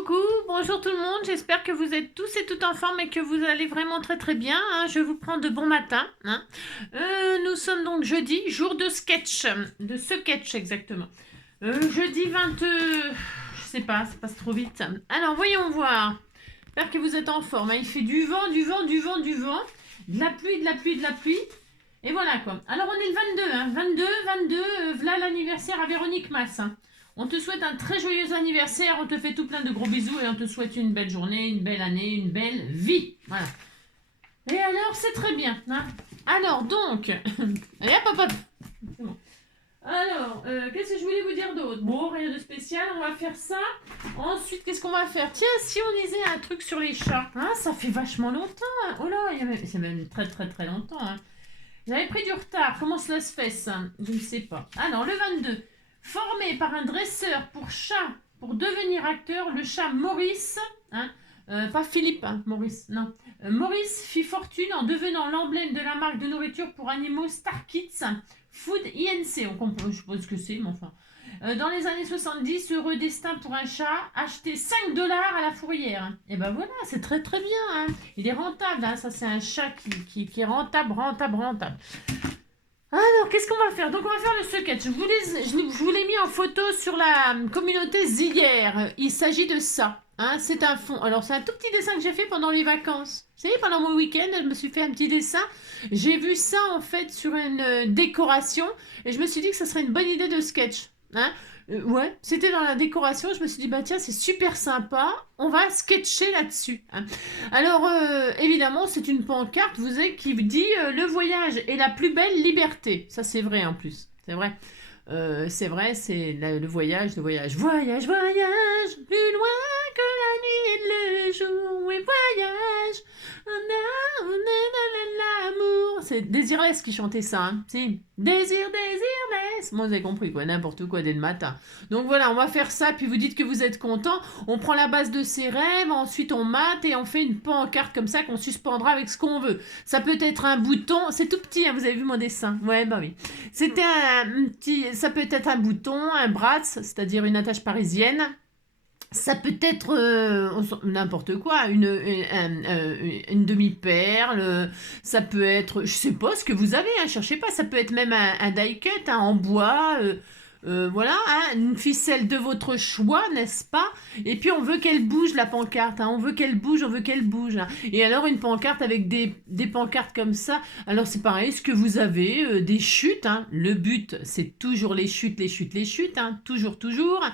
Coucou, bonjour tout le monde, j'espère que vous êtes tous et toutes en forme et que vous allez vraiment très très bien, hein. Je vous prends de bon matin, hein. Nous sommes donc jeudi, jour de sketch, de sketch exactement. Jeudi 22, je sais pas, ça passe trop vite. Alors voyons voir, j'espère que vous êtes en forme, hein. Il fait du vent, du vent, du vent, du vent, de la pluie, de la pluie, de la pluie. Et voilà quoi. Alors on est le 22, hein. 22, voilà l'anniversaire à Véronique Masse, hein. On te souhaite un très joyeux anniversaire, on te fait tout plein de gros bisous et on te souhaite une belle journée, une belle année, une belle vie. Voilà. Et alors, c'est très bien, hein. Alors, donc, allez hop, hop, hop. C'est bon. Alors, qu'est-ce que je voulais vous dire d'autre? Bon, rien de spécial, on va faire ça. Ensuite, qu'est-ce qu'on va faire? Tiens, si on lisait un truc sur les chats, hein, ça fait vachement longtemps, hein. Oh là, c'est même très très très longtemps, hein. J'avais pris du retard, comment cela se fait ça? Je ne sais pas. Alors, le 22. Formé par un dresseur pour chat pour devenir acteur, le chat Maurice, hein, pas Philippe, hein, Maurice, non. Maurice fit fortune en devenant l'emblème de la marque de nourriture pour animaux Star Kids Food INC. On comprend, je suppose que c'est, mais enfin. Dans les années 70, heureux destin pour un chat, acheté 5 dollars à la fourrière. Et ben voilà, c'est très très bien, hein. Il est rentable, hein. Ça c'est un chat qui est rentable. Alors, qu'est-ce qu'on va faire? Donc, on va faire le sketch. Je vous l'ai mis en photo sur la communauté hier. Il s'agit de ça, hein. C'est un fond. Alors, c'est un tout petit dessin que j'ai fait pendant les vacances. Vous savez, pendant mon week-end, je me suis fait un petit dessin. J'ai vu ça, en fait, sur une décoration. Et je me suis dit que ça serait une bonne idée de sketch, hein. Ouais, c'était dans la décoration. Je me suis dit, bah tiens, c'est super sympa. On va sketcher là-dessus, hein. Alors, évidemment, c'est une pancarte, vous savez, qui dit le voyage est la plus belle liberté. Ça, c'est vrai en plus. C'est vrai. C'est vrai, c'est le voyage, le voyage. Voyage, voyage, plus loin que la nuit et le jour. Oui, voyage. On a l'amour. C'est Désirless qui chantait ça, hein. Si. Désirless. Bon, vous avez compris, quoi. N'importe quoi dès le matin. Donc voilà, on va faire ça, puis vous dites que vous êtes content. On prend la base de ses rêves, ensuite on mate et on fait une pancarte comme ça qu'on suspendra avec ce qu'on veut. Ça peut être un bouton, c'est tout petit, hein, vous avez vu mon dessin? Ouais, bah oui. C'était un petit, ça peut être un bouton, un bras, c'est-à-dire une attache parisienne. Ça peut être n'importe quoi, une demi-perle, ça peut être, je sais pas ce que vous avez, hein, cherchez pas, ça peut être même un die-cut, hein, en bois, voilà, hein, une ficelle de votre choix, n'est-ce pas? Et puis on veut qu'elle bouge la pancarte, hein, on veut qu'elle bouge, hein. Et alors une pancarte avec des pancartes comme ça, alors c'est pareil, ce que vous avez, des chutes, hein. Le but c'est toujours les chutes, hein, toujours.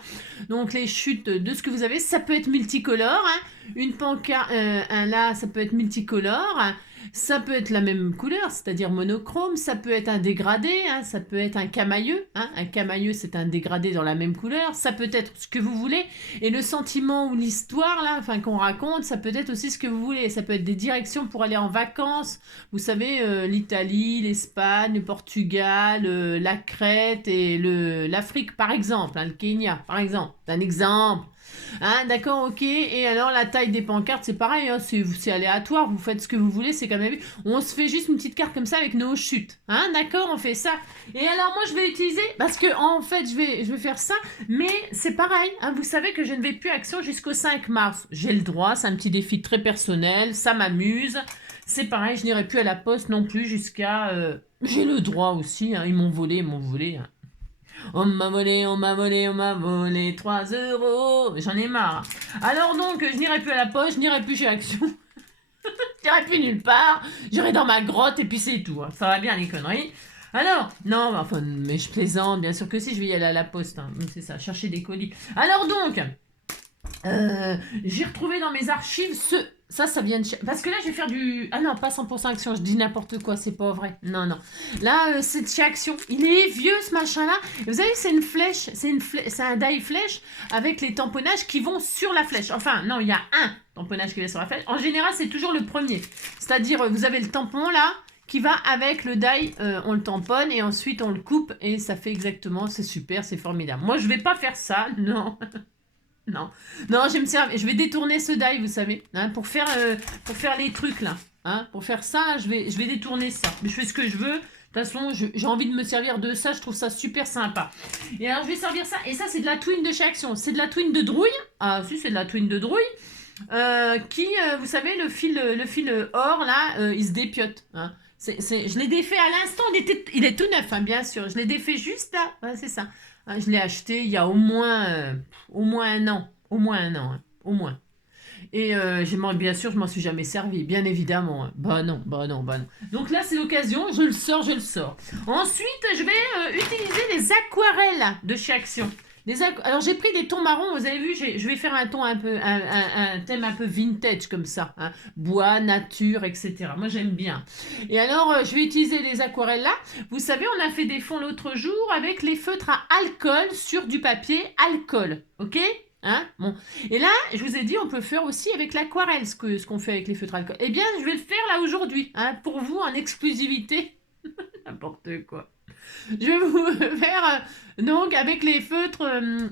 Donc les chutes de ce que vous avez, ça peut être multicolore, hein. Une pancarte, là ça peut être multicolore, hein. Ça peut être la même couleur, c'est-à-dire monochrome, ça peut être un dégradé, hein, ça peut être un camailleux, hein. Un camailleux c'est un dégradé dans la même couleur, ça peut être ce que vous voulez, et le sentiment ou l'histoire là, enfin qu'on raconte, ça peut être aussi ce que vous voulez, ça peut être des directions pour aller en vacances, vous savez, l'Italie, l'Espagne, le Portugal, la Crète et l'Afrique par exemple, hein, le Kenya par exemple, c'est un exemple. Hein, d'accord, ok. Et alors la taille des pancartes, c'est pareil, hein, c'est aléatoire, vous faites ce que vous voulez, c'est comme d'habitude. On se fait juste une petite carte comme ça avec nos chutes. Hein, d'accord, on fait ça. Et alors moi je vais utiliser, parce que en fait je vais faire ça, mais c'est pareil, hein, vous savez que je ne vais plus action jusqu'au 5 mars. J'ai le droit, c'est un petit défi très personnel, ça m'amuse. C'est pareil, je n'irai plus à la poste non plus jusqu'à... j'ai le droit aussi, hein, ils m'ont volé, hein. On m'a volé 3 euros. J'en ai marre. Alors donc, je n'irai plus à la poste, je n'irai plus chez Action. Je n'irai plus nulle part. J'irai dans ma grotte et puis c'est tout, hein. Ça va bien les conneries. Alors, non, enfin, mais je plaisante, bien sûr que si, je vais y aller à la poste, hein. C'est ça, chercher des colis. Alors donc, j'ai retrouvé dans mes archives ça vient de... Parce que là, je vais faire du... Ah non, pas 100% Action, je dis n'importe quoi, c'est pas vrai. Non. Là, c'est de chez Action. Il est vieux, ce machin-là. Vous savez, c'est une flèche, c'est un die flèche avec les tamponnages qui vont sur la flèche. Enfin, non, il y a un tamponnage qui va sur la flèche. En général, c'est toujours le premier. C'est-à-dire, vous avez le tampon, là, qui va avec le die, on le tamponne et ensuite on le coupe et ça fait exactement, c'est super, c'est formidable. Moi, je vais pas faire ça, non. Non, je vais me servir. Je vais détourner ce die, vous savez, hein, pour faire les trucs là. Hein, pour faire ça, je vais détourner ça. Mais je fais ce que je veux. façon, j'ai envie de me servir de ça. Je trouve ça super sympa. Et alors, je vais servir ça. Et ça, c'est de la twine de chez Action. C'est de la twine de Drouille. Ah, si, c'est de la twine de Drouille. Vous savez, le fil or, là, il se dépiote. Hein. Je l'ai défait à l'instant. Il est tout neuf, hein, bien sûr. Je l'ai défait juste là. Ouais, c'est ça. Hein, je l'ai acheté il y a au moins 1 an. Au moins 1 an. Hein, au moins. Et bien sûr, je m'en suis jamais servi, bien évidemment. Hein. Bah non. Donc là, c'est l'occasion, je le sors. Ensuite, je vais utiliser les aquarelles de chez Action. Alors, j'ai pris des tons marrons, vous avez vu, je vais faire un ton un thème un peu vintage comme ça. Hein. Bois, nature, etc. Moi, j'aime bien. Et alors, je vais utiliser les aquarelles là. Vous savez, on a fait des fonds l'autre jour avec les feutres à alcool sur du papier alcool. Ok ? Hein, bon. Et là, je vous ai dit, on peut faire aussi avec l'aquarelle ce qu'on fait avec les feutres alcool. Eh bien, je vais le faire là aujourd'hui, hein, pour vous en exclusivité. N'importe quoi. Je vais vous faire donc avec les feutres,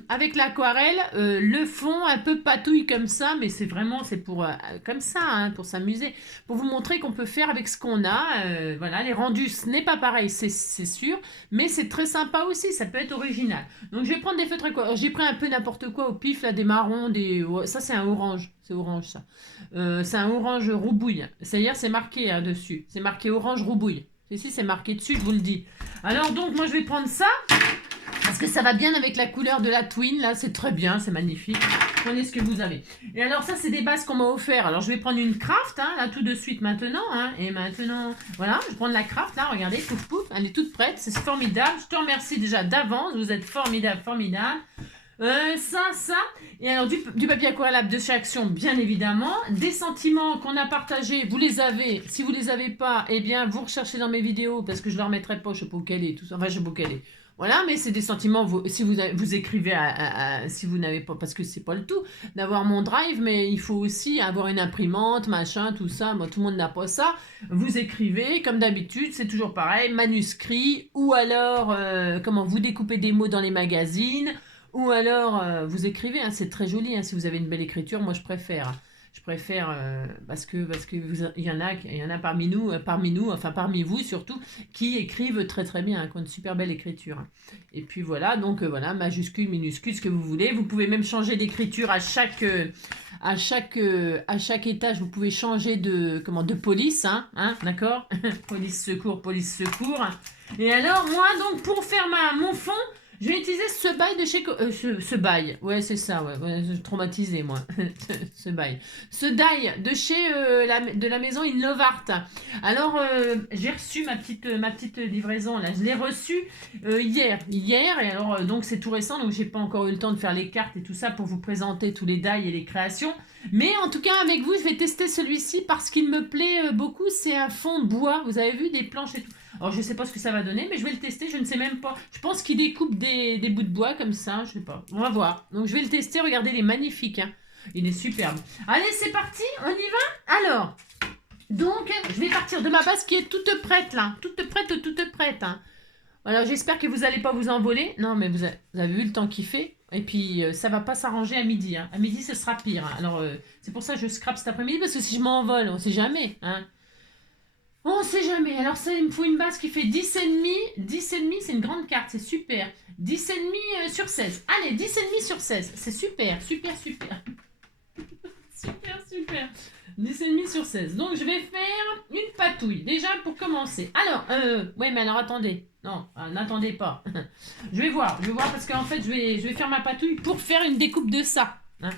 avec l'aquarelle, le fond un peu patouille comme ça, mais c'est pour comme ça, hein, pour s'amuser, pour vous montrer qu'on peut faire avec ce qu'on a. Voilà, les rendus, ce n'est pas pareil, c'est sûr, mais c'est très sympa aussi, ça peut être original. Donc je vais prendre des feutres aquarelles. J'ai pris un peu n'importe quoi au pif, là, des marrons, ça c'est un orange, c'est orange ça. C'est un orange roubouille. C'est-à-dire c'est marqué hein, dessus, c'est marqué orange roubouille. Ici, c'est marqué dessus, je vous le dis. Alors, donc, moi, je vais prendre ça. Parce que ça va bien avec la couleur de la twin. Là, c'est très bien, c'est magnifique. Prenez ce que vous avez. Et alors, ça, c'est des bases qu'on m'a offert. Alors, je vais prendre une craft, hein, là, tout de suite, maintenant. Hein, et maintenant, voilà, je vais prendre la craft, là, regardez, pouf, pouf. Elle est toute prête, c'est formidable. Je te remercie déjà d'avance. Vous êtes formidable. Ça. Et alors, du papier aquarellable de chez Action, bien évidemment. Des sentiments qu'on a partagés, vous les avez. Si vous les avez pas, eh bien, vous recherchez dans mes vidéos, parce que je ne leur mettrai pas, je sais pas où qu'elle est, tout ça. Enfin, je sais pas où qu'elle est. Voilà, mais c'est des sentiments, si vous écrivez, si vous n'avez pas, parce que c'est pas le tout, d'avoir mon drive, mais il faut aussi avoir une imprimante, machin, tout ça. Moi, tout le monde n'a pas ça. Vous écrivez, comme d'habitude, c'est toujours pareil, manuscrit, ou alors, comment vous découpez des mots dans les magazines. Ou alors, vous écrivez, hein, c'est très joli, hein, si vous avez une belle écriture, moi je préfère. Parce que il y en a parmi nous, enfin parmi vous surtout, qui écrivent très très bien, hein, qui ont une super belle écriture. Hein. Et puis voilà, donc voilà, majuscule, minuscule, ce que vous voulez. Vous pouvez même changer d'écriture à chaque étage, vous pouvez changer de police, hein, d'accord. Police, secours. Et alors, moi, donc, pour faire mon fond, je vais utiliser ce bail de chez... ce bail, ouais, c'est ça, ouais, je suis traumatisée, moi. Ce bail. Ce die de chez de la maison Innovart. Alors, j'ai reçu ma petite livraison, là. Je l'ai reçue hier, et alors, donc, c'est tout récent, donc j'ai pas encore eu le temps de faire les cartes et tout ça pour vous présenter tous les die et les créations. Mais en tout cas, avec vous, je vais tester celui-ci parce qu'il me plaît beaucoup. C'est un fond bois, vous avez vu, des planches et tout. Alors, je ne sais pas ce que ça va donner, mais je vais le tester. Je ne sais même pas. Je pense qu'il découpe des bouts de bois comme ça. Je ne sais pas. On va voir. Donc, je vais le tester. Regardez, il est magnifique. Hein. Il est superbe. Allez, c'est parti. On y va. Alors, donc, je vais partir de ma base qui est toute prête, là. Toute prête. Hein. Alors, j'espère que vous n'allez pas vous envoler. Non, mais vous avez vu le temps qu'il fait. Et puis, ça va pas s'arranger à midi. Hein. À midi, ce sera pire. Hein. Alors, c'est pour ça que je scrape cet après-midi. Parce que si je m'envole, on ne sait jamais. Hein. On sait jamais. Alors ça, il me faut une base qui fait 10,5. 10,5, c'est une grande carte, c'est super. 10,5 sur 16. Allez, 10,5 sur 16. C'est super. Super. 10,5 sur 16. Donc, je vais faire une patouille. Déjà, pour commencer. Alors, ouais, mais alors, attendez. Non, n'attendez pas. Je vais voir parce qu'en fait, je vais faire ma patouille pour faire une découpe de ça. Hein.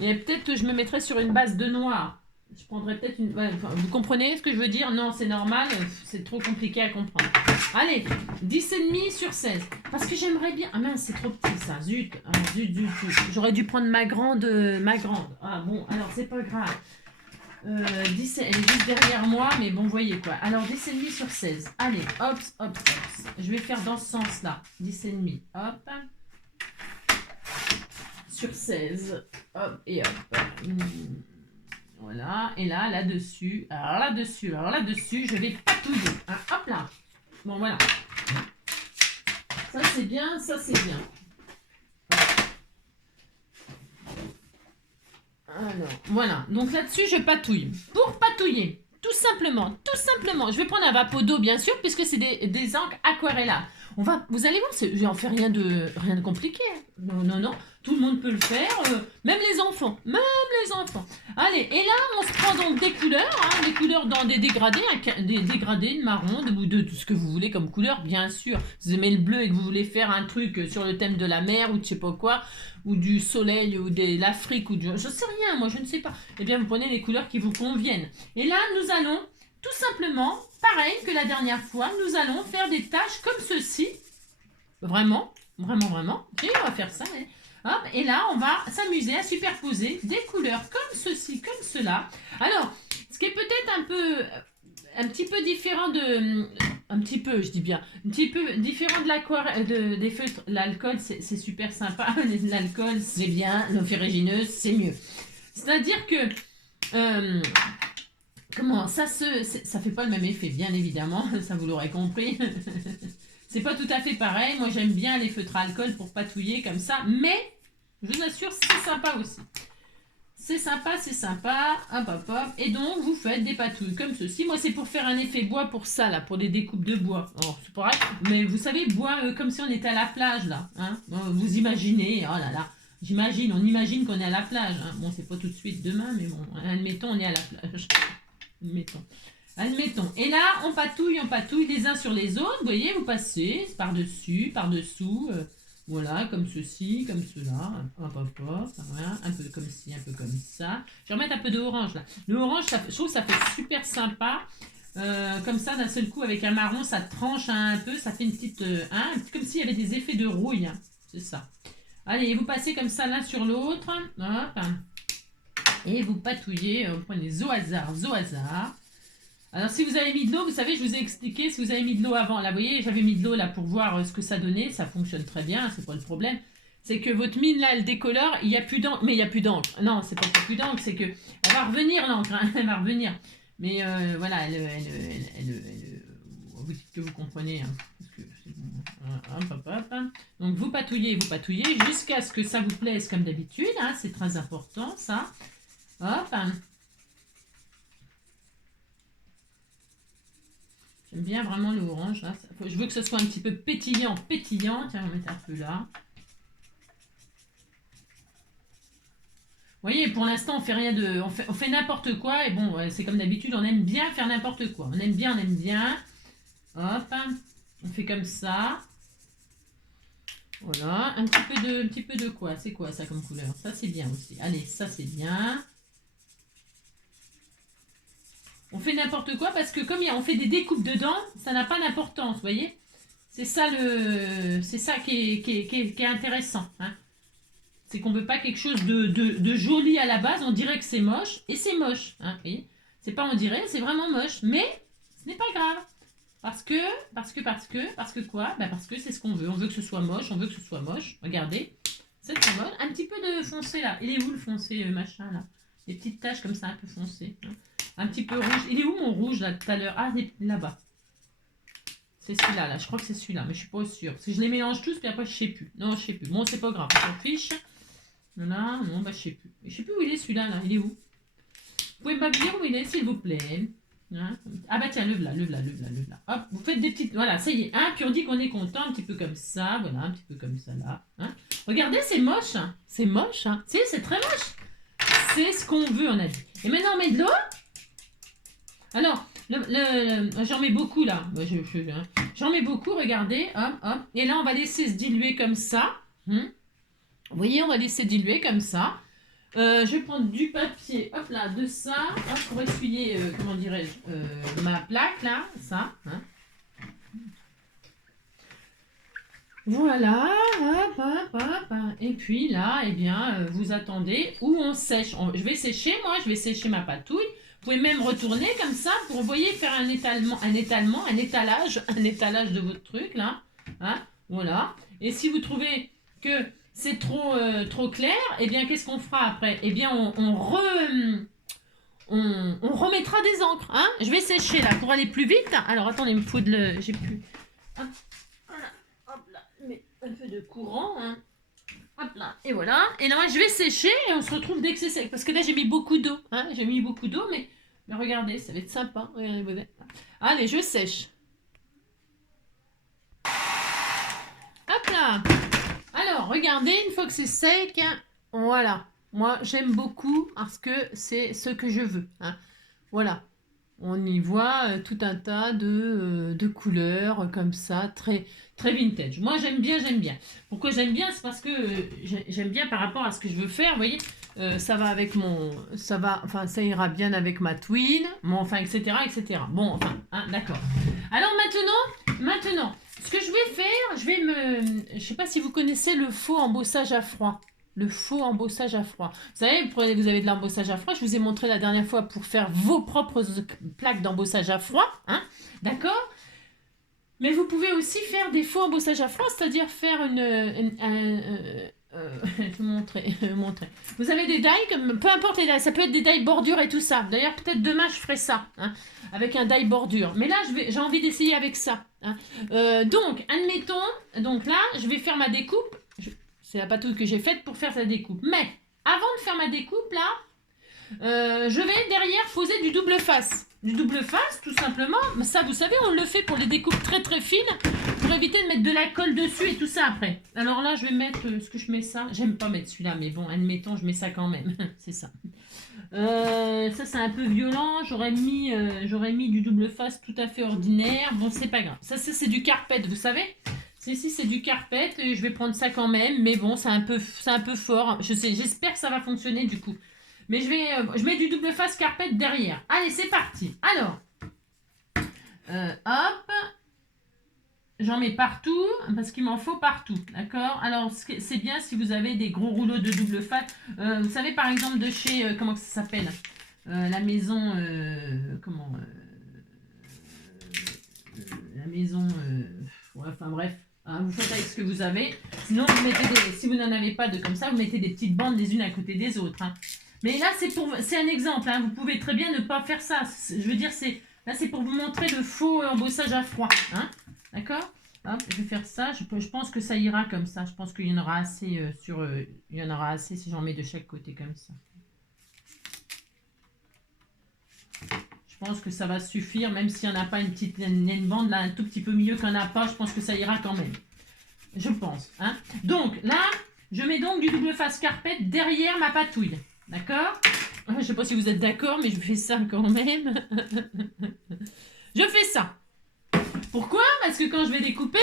Et peut-être que je me mettrai sur une base de noir. Je prendrais peut-être une... Ouais, enfin, vous comprenez ce que je veux dire? Non, c'est normal, c'est trop compliqué à comprendre. Allez, 10,5 sur 16. Parce que j'aimerais bien... Ah mince, c'est trop petit ça, zut. Ah, zut. J'aurais dû prendre ma grande. Ah bon, alors c'est pas grave. 10, elle est juste derrière moi, mais bon, voyez quoi. Alors, 10,5 sur 16. Allez, hop. Je vais faire dans ce sens-là. 10,5, hop. Sur 16. Hop, et hop. Voilà, et là-dessus, je vais patouiller. Hein, hop là. Bon, voilà. Ça, c'est bien. Alors, voilà. Donc là-dessus, je patouille. Pour patouiller, Tout simplement, tout simplement. Je vais prendre un vapeau d'eau, bien sûr, puisque c'est des encres aquarella. Vous allez voir, j'en fais rien de compliqué. Hein. Non, non, non. Tout le monde peut le faire, même les enfants. Même les enfants. Allez, et là, on se prend donc des couleurs, hein, des couleurs dans des dégradés, des dégradés de marron, de tout ce que vous voulez comme couleur, bien sûr. Si vous aimez le bleu et que vous voulez faire un truc sur le thème de la mer ou de je sais pas quoi, ou du soleil, ou de l'Afrique, ou je sais rien, moi je ne sais pas. Eh bien, vous prenez les couleurs qui vous conviennent. Et là, nous allons tout simplement, pareil que la dernière fois, nous allons faire des tâches comme ceci. Vraiment, vraiment, vraiment. Et on va faire ça. Hein. Hop, et là, on va s'amuser à superposer des couleurs comme ceci, comme cela. Alors, ce qui est peut-être un petit peu différent de... Un petit peu, je dis bien. Un petit peu différent de l'aquarelle, des feutres. L'alcool, c'est super sympa. L'alcool, c'est bien. L'eau ferrugineuse, c'est mieux. C'est-à-dire que... comment ça fait pas le même effet, bien évidemment. Ça, vous l'aurez compris. C'est pas tout à fait pareil. Moi, j'aime bien les feutres à alcool pour patouiller comme ça. Mais, je vous assure, c'est sympa aussi. C'est sympa, c'est sympa. Hop, hop, hop. Et donc, vous faites des patouilles comme ceci. Moi, c'est pour faire un effet bois pour ça, là, pour des découpes de bois. Alors, c'est pareil. Mais vous savez, bois comme si on était à la plage, là. Hein, vous imaginez, oh là là. On imagine qu'on est à la plage. Hein. Bon, c'est pas tout de suite demain, mais bon, admettons, on est à la plage. Admettons. Et là, on patouille les uns sur les autres. Vous voyez, vous passez par-dessus, par-dessous. Voilà, comme ceci, comme cela. Hop, hop, hop. Voilà, un peu comme ci, un peu comme ça. Je vais remettre un peu d'orange là. Le orange, je trouve que ça fait super sympa. Comme ça, d'un seul coup, avec un marron, ça tranche un peu. Ça fait une petite... comme s'il y avait des effets de rouille. Hein. C'est ça. Allez, vous passez comme ça l'un sur l'autre. Hop. Et vous patouillez. Vous prenez au hasard. Alors, si vous avez mis de l'eau, vous savez, je vous ai expliqué, si vous avez mis de l'eau avant, là, vous voyez, j'avais mis de l'eau là pour voir ce que ça donnait, ça fonctionne très bien, c'est pas le problème. C'est que votre mine, là, elle décolore, il n'y a plus d'encre, mais il n'y a plus d'encre. Non, c'est pas qu'il n'y a plus d'encre, c'est que, elle va revenir, l'encre, hein, elle va revenir. Mais voilà, vous dites que vous comprenez, hein, parce que c'est bon. Hop, hop, hop. Donc, vous patouillez, jusqu'à ce que ça vous plaise comme d'habitude, hein, c'est très important, ça. Hop. J'aime bien vraiment l'orange. Là. Je veux que ce soit un petit peu pétillant. Tiens, on va mettre un peu là. Vous voyez, pour l'instant, on fait rien de... On fait n'importe quoi. Et bon, c'est comme d'habitude, on aime bien faire n'importe quoi. On aime bien. Hop. On fait comme ça. Voilà. Un petit peu de quoi? C'est quoi ça comme couleur? Ça, c'est bien aussi. Allez, ça, c'est bien. On fait n'importe quoi parce que comme on fait des découpes dedans, ça n'a pas d'importance, vous voyez. C'est ça qui est intéressant. Hein. C'est qu'on ne veut pas quelque chose de joli à la base, on dirait que c'est moche, et c'est moche. Hein, c'est pas on dirait, c'est vraiment moche, mais ce n'est pas grave. Parce que quoi? Ben parce que c'est ce qu'on veut. On veut que ce soit moche, Regardez, c'est très moche. Un petit peu de foncé là. Il est où le foncé machin là? Des petites taches comme ça, un peu foncées. Hein. Un petit peu rouge. Il est où mon rouge là tout à l'heure? Ah, là-bas. C'est celui-là, là. Je crois que c'est celui-là, mais je suis pas sûre. Parce que je les mélange tous, puis après je sais plus. Non, je sais plus. Bon, c'est pas grave, on s'en fiche. Voilà, non, bah je sais plus. Je sais plus où il est celui-là, là. Il est où? Vous pouvez me dire où il est, s'il vous plaît. Hein, ah bah tiens, le là. Hop, vous faites des petites... Voilà, ça y est. Hein, puis on dit qu'on est content, un petit peu comme ça. Voilà, un petit peu comme ça, là. Hein. Regardez, c'est moche. Hein. C'est moche, hein. C'est très moche. C'est ce qu'on veut, on a dit. Et maintenant, on met de l'eau. Alors, j'en mets beaucoup là. J'en mets beaucoup, regardez. Hop, hop. Et là, on va laisser se diluer comme ça. Vous voyez, on va laisser diluer comme ça. Je vais prendre du papier, hop là, de ça, hop, pour essuyer, comment dirais-je, ma plaque là, ça. Hein. Voilà, hop, hop, hop. Et puis là, eh bien, vous attendez où on sèche. Je vais sécher ma patouille. Vous pouvez même retourner comme ça pour, vous voyez, faire un étalage de votre truc, là. Hein, voilà. Et si vous trouvez que c'est trop clair, eh bien, qu'est-ce qu'on fera après? Eh bien, on remettra des encres. Hein. Je vais sécher, là, pour aller plus vite. Alors, attendez, il me faut de le... J'ai plus... Hop, voilà, hop là, mais un peu de courant, hein. Hop là, et voilà. Et là, je vais sécher et on se retrouve dès que c'est sec. Parce que là, j'ai mis beaucoup d'eau. Hein. J'ai mis beaucoup d'eau, mais Mais regardez, ça va être sympa. Regardez, vous êtes... Allez, je sèche. Hop là. Alors, regardez, une fois que c'est sec, hein, voilà. Moi, j'aime beaucoup parce que c'est ce que je veux. Hein. Voilà. On y voit tout un tas de couleurs comme ça, très, très vintage. Moi, j'aime bien, j'aime bien. Pourquoi j'aime bien? C'est parce que j'aime bien par rapport à ce que je veux faire. Vous voyez, ça va avec mon... Ça va, enfin, ça ira bien avec ma twin, bon, enfin, etc., etc. Bon, enfin, hein, d'accord. Alors maintenant, ce que je vais faire, je sais pas si vous connaissez le faux embossage à froid. Le faux embossage à froid. Vous savez, vous avez de l'embossage à froid. Je vous ai montré la dernière fois pour faire vos propres plaques d'embossage à froid. Hein, d'accord? Mais vous pouvez aussi faire des faux embossages à froid, c'est-à-dire faire je vais montrer. Vous avez des die, peu importe les die, ça peut être des die bordure et tout ça. D'ailleurs, peut-être demain, je ferai ça, hein, avec un die bordure. Mais là, j'ai envie d'essayer avec ça. Hein. Donc, admettons, donc là, je vais faire ma découpe. C'est la patouille que j'ai faite pour faire sa découpe. Mais, avant de faire ma découpe, là, je vais derrière poser du double face. Du double face, tout simplement. Ça, vous savez, on le fait pour les découpes très très fines, pour éviter de mettre de la colle dessus et tout ça après. Alors là, je vais mettre, est-ce que je mets ça? J'aime pas mettre celui-là, mais bon, admettons, je mets ça quand même. C'est ça. Ça, c'est un peu violent. J'aurais mis du double face tout à fait ordinaire. Bon, c'est pas grave. Ça, c'est du carpet, vous savez? Ici, c'est du carpet. Je vais prendre ça quand même, mais bon, c'est un peu fort. J'espère que ça va fonctionner du coup. Mais je mets du double face carpet derrière. Allez, c'est parti. Alors, hop. J'en mets partout, parce qu'il m'en faut partout. D'accord? Alors, c'est bien si vous avez des gros rouleaux de double face. Vous savez, par exemple, de chez... comment ça s'appelle? La maison... la maison... ouais, enfin, bref. Hein, vous faites avec ce que vous avez. Sinon, vous mettez si vous n'en avez pas de comme ça, vous mettez des petites bandes les unes à côté des autres. Hein. Mais là, c'est un exemple. Hein. Vous pouvez très bien ne pas faire ça. Je veux dire, là, c'est pour vous montrer le faux embossage à froid. Hein. D'accord? Hop, je vais faire ça. Je pense que ça ira comme ça. Je pense qu'il y en aura assez il y en aura assez si j'en mets de chaque côté comme ça. Je pense que ça va suffire, même s'il n'y en a pas une bande là un tout petit peu mieux qu'il n'y en a pas, je pense que ça ira quand même. Je pense. Hein. Donc là, je mets donc du double face carpet derrière ma patouille. D'accord? Je ne sais pas si vous êtes d'accord, mais je fais ça quand même. Je fais ça. Pourquoi? Parce que quand je vais découper,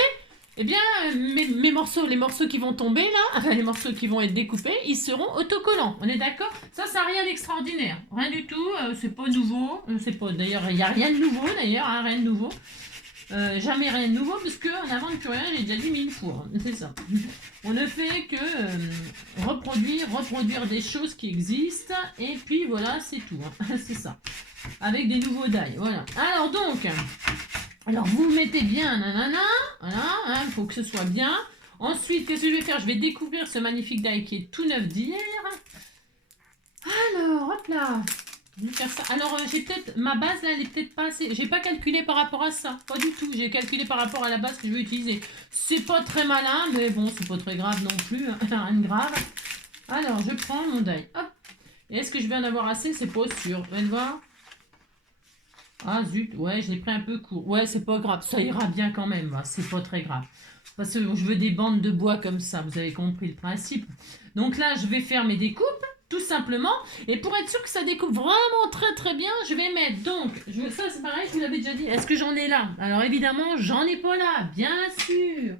eh bien, les morceaux qui vont tomber là, enfin les morceaux qui vont être découpés, ils seront autocollants. On est d'accord? Ça n'a rien d'extraordinaire. Rien du tout, c'est pas nouveau. D'ailleurs, il n'y a rien de nouveau d'ailleurs, hein, rien de nouveau. Jamais rien de nouveau, parce qu'en n'invente plus rien, j'ai déjà dit 1000 fois. C'est ça. On ne fait que reproduire des choses qui existent, et puis voilà, c'est tout. Hein. C'est ça. Avec des nouveaux die. Voilà. Alors donc... Alors, vous mettez bien, nanana, voilà, hein, faut que ce soit bien. Ensuite, qu'est-ce que je vais faire? Je vais découvrir ce magnifique die qui est tout neuf d'hier. Alors, hop là, je vais faire ça. Alors, j'ai peut-être, ma base là, elle est peut-être pas assez, j'ai pas calculé par rapport à ça, pas du tout. J'ai calculé par rapport à la base que je vais utiliser. C'est pas très malin, mais bon, c'est pas très grave non plus, hein, rien de grave. Alors, je prends mon die, hop. Et est-ce que je vais en avoir assez? C'est pas sûr, vous allez voir. Ah zut, ouais, je l'ai pris un peu court. Ouais, c'est pas grave, ça ira bien quand même, c'est pas très grave. Parce que je veux des bandes de bois comme ça, vous avez compris le principe. Donc là, je vais faire mes découpes, tout simplement. Et pour être sûr que ça découpe vraiment très très bien, je vais mettre donc... ça c'est pareil, je vous l'avais déjà dit. Est-ce que j'en ai là? Alors évidemment, j'en ai pas là, bien sûr.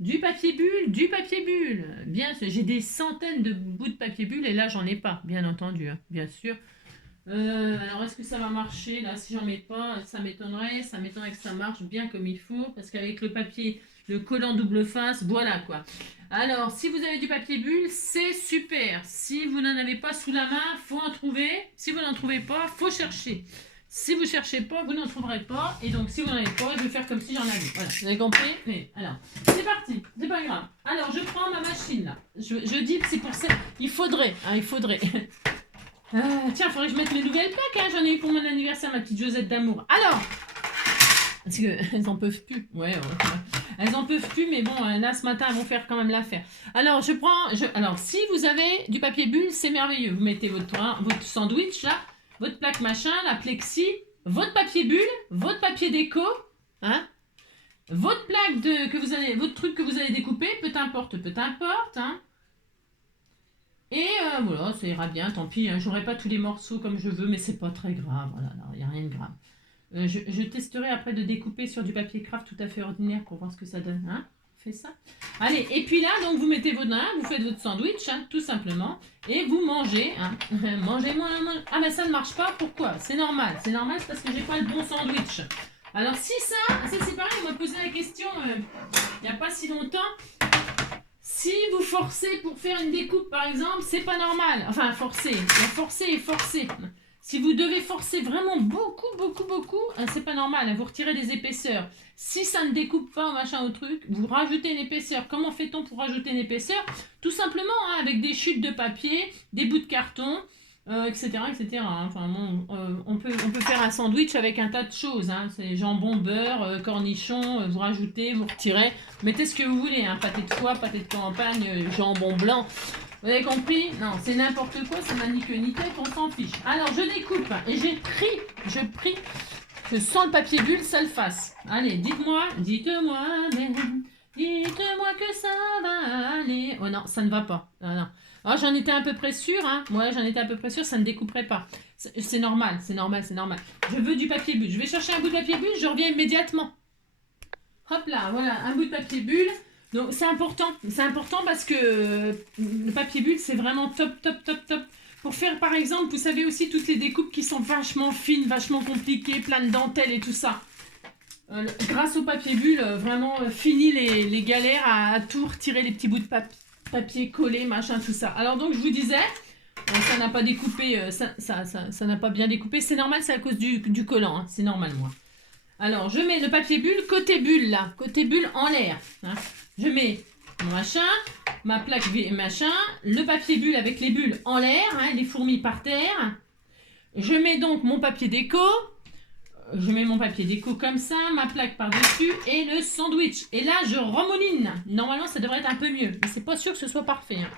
Du papier bulle. Bien sûr, j'ai des centaines de bouts de papier bulle et là, j'en ai pas, bien entendu, hein, bien sûr. Alors est-ce que ça va marcher là? Si j'en mets pas, ça m'étonnerait que ça marche bien comme il faut, parce qu'avec le papier, le collant double face, voilà quoi. Alors si vous avez du papier bulle, c'est super. Si vous n'en avez pas sous la main, faut en trouver. Si vous n'en trouvez pas, faut chercher. Si vous cherchez pas, vous n'en trouverez pas. Et donc si vous n'en avez pas, je vais faire comme si j'en avais. Voilà, vous avez compris? Mais alors, c'est parti, c'est pas grave. Alors je prends ma machine là. Je dis que c'est pour ça. Il faudrait. Tiens, il faudrait que je mette mes nouvelles plaques, hein. J'en ai eu pour mon anniversaire, ma petite Josette d'amour. Alors, parce qu'elles en peuvent plus. Ouais. Elles en peuvent plus, mais bon, là, ce matin, elles vont faire quand même l'affaire. Alors, alors, si vous avez du papier bulle, c'est merveilleux. Vous mettez votre sandwich, là, votre plaque machin, la plexi, votre papier bulle, votre papier déco, hein, votre plaque votre truc que vous allez découper, peu importe, hein. Et voilà, ça ira bien, tant pis, hein, j'aurai pas tous les morceaux comme je veux, mais c'est pas très grave, voilà, il n'y a rien de grave. Je testerai après de découper sur du papier craft tout à fait ordinaire pour voir ce que ça donne, hein. Fais ça. Allez, et puis là, donc vous mettez vos nains, vous faites votre sandwich, hein, tout simplement, et vous mangez, hein. Mangez-moi. Ah ben ça ne marche pas, pourquoi? C'est normal, c'est parce que j'ai pas le bon sandwich. Alors si ça c'est pareil, on m'a posé la question il n'y a pas si longtemps. Si vous forcez pour faire une découpe, par exemple, c'est pas normal. Enfin, forcer. Il y a forcer et forcer. Si vous devez forcer vraiment beaucoup, c'est pas normal. Vous retirez des épaisseurs. Si ça ne découpe pas au machin au truc, vous rajoutez une épaisseur. Comment fait-on pour rajouter une épaisseur? Tout simplement, hein, avec des chutes de papier, des bouts de carton, etc. Enfin, bon, on peut faire un sandwich avec un tas de choses. Hein. C'est jambon, beurre, cornichons, vous rajoutez, vous retirez. Mettez ce que vous voulez, hein. Pâté de foie, pâté de campagne, jambon blanc. Vous avez compris? Non, c'est n'importe quoi, ça n'a ni queue ni tête, on s'en fiche. Alors, je découpe et je sens le papier bulle, ça le fasse. Allez, dites-moi que ça va aller. Oh non, ça ne va pas. Non. Oh, j'en étais à peu près sûre, hein. Ouais, j'en étais à peu près sûre, ça ne découperait pas. C'est normal. Je veux du papier bulle. Je vais chercher un bout de papier bulle, je reviens immédiatement. Hop là, voilà, un bout de papier bulle. Donc c'est important parce que le papier bulle c'est vraiment top. Pour faire par exemple, vous savez aussi toutes les découpes qui sont vachement fines, vachement compliquées, plein de dentelles et tout ça. Grâce au papier bulle, vraiment fini les galères à tout retirer les petits bouts de papier collés, machin, tout ça. Alors donc je vous disais, ça n'a pas découpé, ça n'a pas bien découpé, c'est normal, c'est à cause du collant, hein, c'est normal moi. Alors je mets le papier bulle, côté bulle là, côté bulle en l'air, hein. Je mets mon machin, ma plaque machin, le papier bulle avec les bulles en l'air, hein, les fourmis par terre. Je mets donc mon papier déco. Je mets mon papier déco comme ça, ma plaque par-dessus et le sandwich. Et là, je remouline. Normalement, ça devrait être un peu mieux. Mais c'est pas sûr que ce soit parfait. Hein.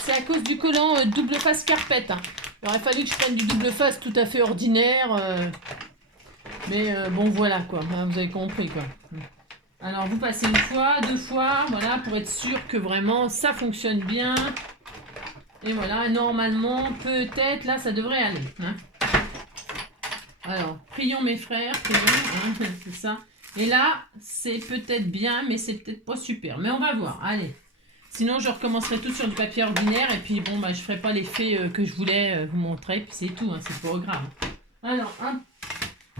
C'est à cause du collant double face carpette. Hein. Il aurait fallu que je prenne du double face tout à fait ordinaire. Mais bon, voilà quoi. Hein, vous avez compris quoi. Alors, vous passez une fois, deux fois, voilà, pour être sûr que vraiment ça fonctionne bien. Et voilà, normalement, peut-être, là, ça devrait aller. Hein. Alors, prions mes frères, hein, c'est ça. Et là, c'est peut-être bien, mais c'est peut-être pas super. Mais on va voir, allez. Sinon, je recommencerai tout sur du papier ordinaire. Et puis, bon, bah, je ferai pas l'effet que je voulais vous montrer. Puis c'est tout, hein, c'est pas grave. Alors, hein,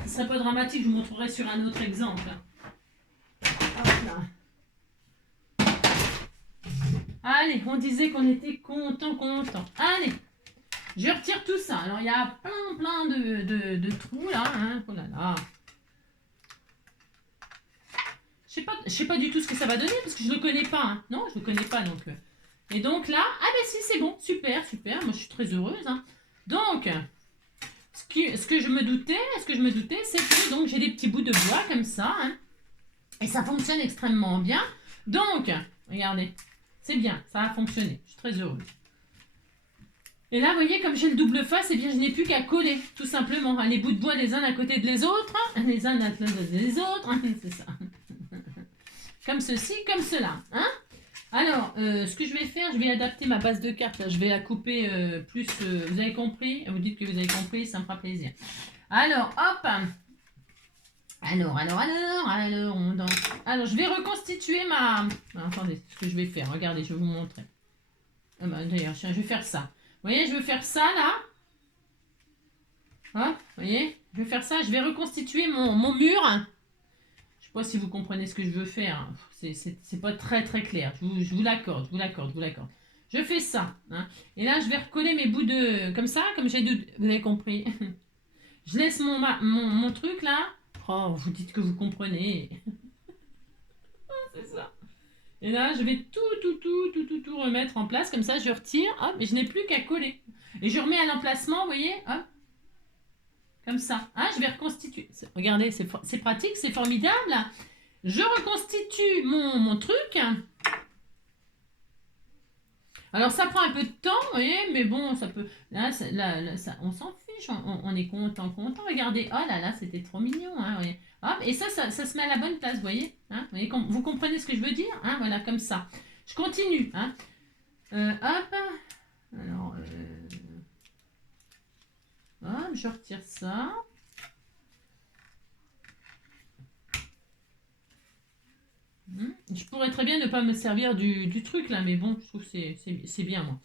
ce serait pas dramatique, je vous montrerai sur un autre exemple. Hop là. Allez, on disait qu'on était content. Allez, je retire tout ça. Alors, il y a plein de trous là. Hein. Oh là là. Je sais pas du tout ce que ça va donner parce que je le connais pas. Hein. Non, je le connais pas donc. Et donc là, ah ben si, c'est bon, super. Moi, je suis très heureuse. Hein. Donc, ce que je me doutais, c'est que donc j'ai des petits bouts de bois comme ça. Hein. Et ça fonctionne extrêmement bien. Donc, regardez, c'est bien, ça a fonctionné. Je suis très heureuse. Et là, vous voyez, comme j'ai le double face, eh bien, je n'ai plus qu'à coller, tout simplement. Les bouts de bois les uns à côté de les autres. Les uns à côté des autres. C'est ça. Comme ceci, comme cela. Hein. Alors, ce que je vais faire, je vais adapter ma base de cartes. Là. Je vais la couper plus... vous avez compris? Vous dites que vous avez compris, ça me fera plaisir. Alors, hop. Alors, je vais reconstituer ma... Attendez, ce que je vais faire. Regardez, je vais vous montrer. D'ailleurs, je vais faire ça. Vous voyez, je vais faire ça, là. Hop, vous voyez, je vais faire ça. Je vais reconstituer mon mur. Je sais pas si vous comprenez ce que je veux faire. C'est pas très clair. Je vous l'accorde. Je fais ça. Hein. Et là, je vais recoller mes bouts de... Comme ça, comme j'ai deux... Vous avez compris. Je laisse mon truc, là. Oh, vous dites que vous comprenez. C'est ça. Et là, je vais tout remettre en place. Comme ça, je retire. Hop, et je n'ai plus qu'à coller. Et je remets à l'emplacement, vous voyez. Hop. Comme ça. Hein, je vais reconstituer. Regardez, c'est pratique, c'est formidable. Je reconstitue mon truc. Alors, ça prend un peu de temps, vous voyez. Mais bon, ça peut... Là, on s'en fiche. fiche, on est content. Regardez, oh là là, c'était trop mignon. Hein, voyez. Hop, et ça se met à la bonne place, vous voyez, hein, vous comprenez ce que je veux dire, hein, voilà, comme ça. Je continue. Hein. Hop, alors, hop, je retire ça. Je pourrais très bien ne pas me servir du truc là, mais bon, je trouve que c'est bien, moi.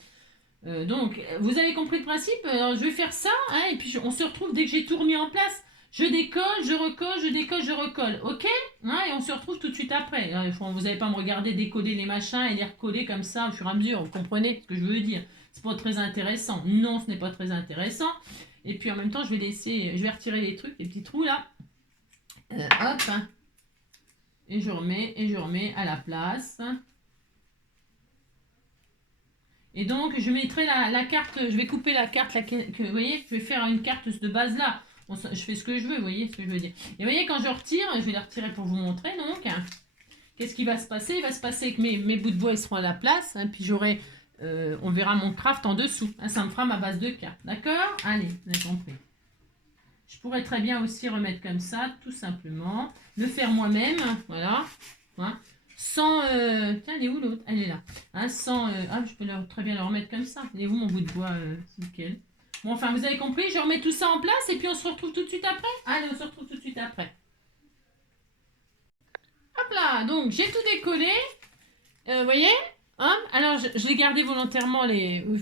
Donc, vous avez compris le principe. Alors, je vais faire ça, hein, et puis on se retrouve dès que j'ai tout remis en place. Je décolle, je recolle, je décolle, je recolle. Ok, hein, et on se retrouve tout de suite après. Vous n'allez pas me regarder décoller les machins et les recoller comme ça au fur et à mesure. Vous comprenez ce que je veux dire? C'est pas très intéressant. Non, ce n'est pas très intéressant. Et puis en même temps, je vais retirer les trucs, les petits trous là. Hop, hein. Et je remets à la place. Et donc, je mettrai la carte, je vais couper la carte, là, vous voyez, je vais faire une carte de base là. Bon, je fais ce que je veux, vous voyez ce que je veux dire. Et vous voyez, quand je retire, je vais la retirer pour vous montrer, donc, qu'est-ce qui va se passer? Il va se passer que mes bouts de bois, ils seront à la place, hein, puis j'aurai, on verra mon craft en dessous. Hein, ça me fera ma base de carte, d'accord? Allez, vous avez compris. Je pourrais très bien aussi remettre comme ça, tout simplement. Le faire moi-même, voilà. Hein. Sans... tiens, elle est où l'autre? Elle est là. Hein, sans... je peux très bien le remettre comme ça. Il est où mon bout de bois? C'est lequel? Bon, enfin, vous avez compris. Je remets tout ça en place et puis on se retrouve tout de suite après. Allez, on se retrouve tout de suite après. Hop là. Donc, j'ai tout décollé. Vous voyez? Hein, alors, je l'ai gardé volontairement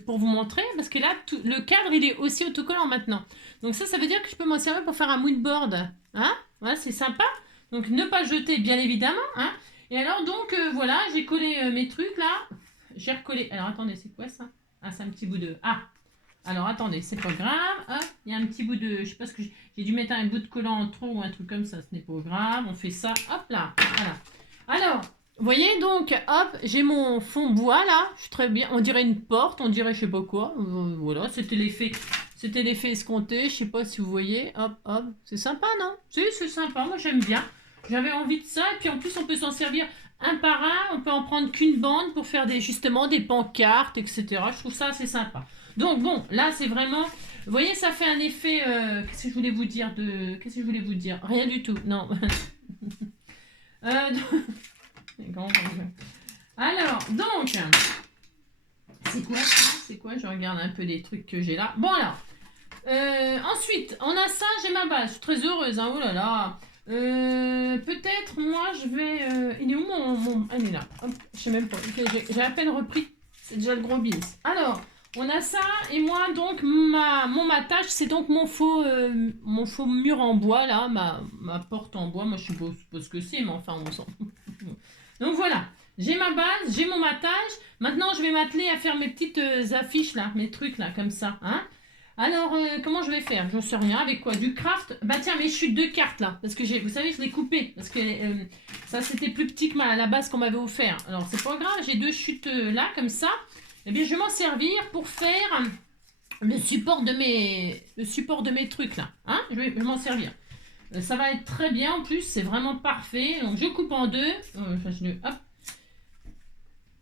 pour vous montrer, parce que là, le cadre, il est aussi autocollant maintenant. Donc ça veut dire que je peux m'en servir pour faire un moodboard. Hein, voilà, c'est sympa. Donc, ne pas jeter, bien évidemment. Hein. Et alors, donc, voilà, j'ai collé mes trucs, là. J'ai recollé... Alors, attendez, c'est quoi, ça? Ah, c'est un petit bout de... Ah, alors, attendez, c'est pas grave. Hop, il y a un petit bout de... Je sais pas ce que j'ai dû mettre un bout de collant en trop ou un truc comme ça. Ce n'est pas grave. On fait ça. Hop là. Voilà. Alors... Vous voyez, donc, hop, j'ai mon fond bois, là. Je suis très bien. On dirait une porte, on dirait je sais pas quoi. Voilà, c'était l'effet escompté. Je sais pas si vous voyez. Hop, hop. C'est sympa, non? Si, c'est sympa. Moi, j'aime bien. J'avais envie de ça. Et puis, en plus, on peut s'en servir un par un. On peut en prendre qu'une bande pour faire justement des pancartes, etc. Je trouve ça assez sympa. Donc, bon, là, c'est vraiment... Vous voyez, ça fait un effet... Qu'est-ce que je voulais vous dire Rien du tout. Non. Alors, donc, c'est quoi? Je regarde un peu les trucs que j'ai là. Bon, alors, ensuite, on a ça, j'ai ma base. Je suis très heureuse, hein, oh là là. Peut-être, moi, je vais... il est où mon... Elle est là. Hop, je sais même pas. J'ai à peine repris. C'est déjà le gros bis. Alors, on a ça, et moi, donc, mon matage, c'est donc mon faux mur en bois, là, ma porte en bois. Moi, je suppose pas ce que c'est, mais enfin, on s'en... Donc voilà, j'ai ma base, j'ai mon matage. Maintenant, je vais m'atteler à faire mes petites affiches là, mes trucs là, comme ça. Hein. Alors, comment je vais faire? J'en sais rien. Avec quoi? Du craft? Bah tiens, mes chutes de cartes là. Parce que vous savez, je l'ai coupé. Parce que ça, c'était plus petit que la base qu'on m'avait offert. Alors, c'est pas grave, j'ai 2 chutes là, comme ça. Eh bien, je vais m'en servir pour faire le support de mes trucs là. Hein, je vais m'en servir. Ça va être très bien en plus, c'est vraiment parfait. Donc je coupe en deux. Hop.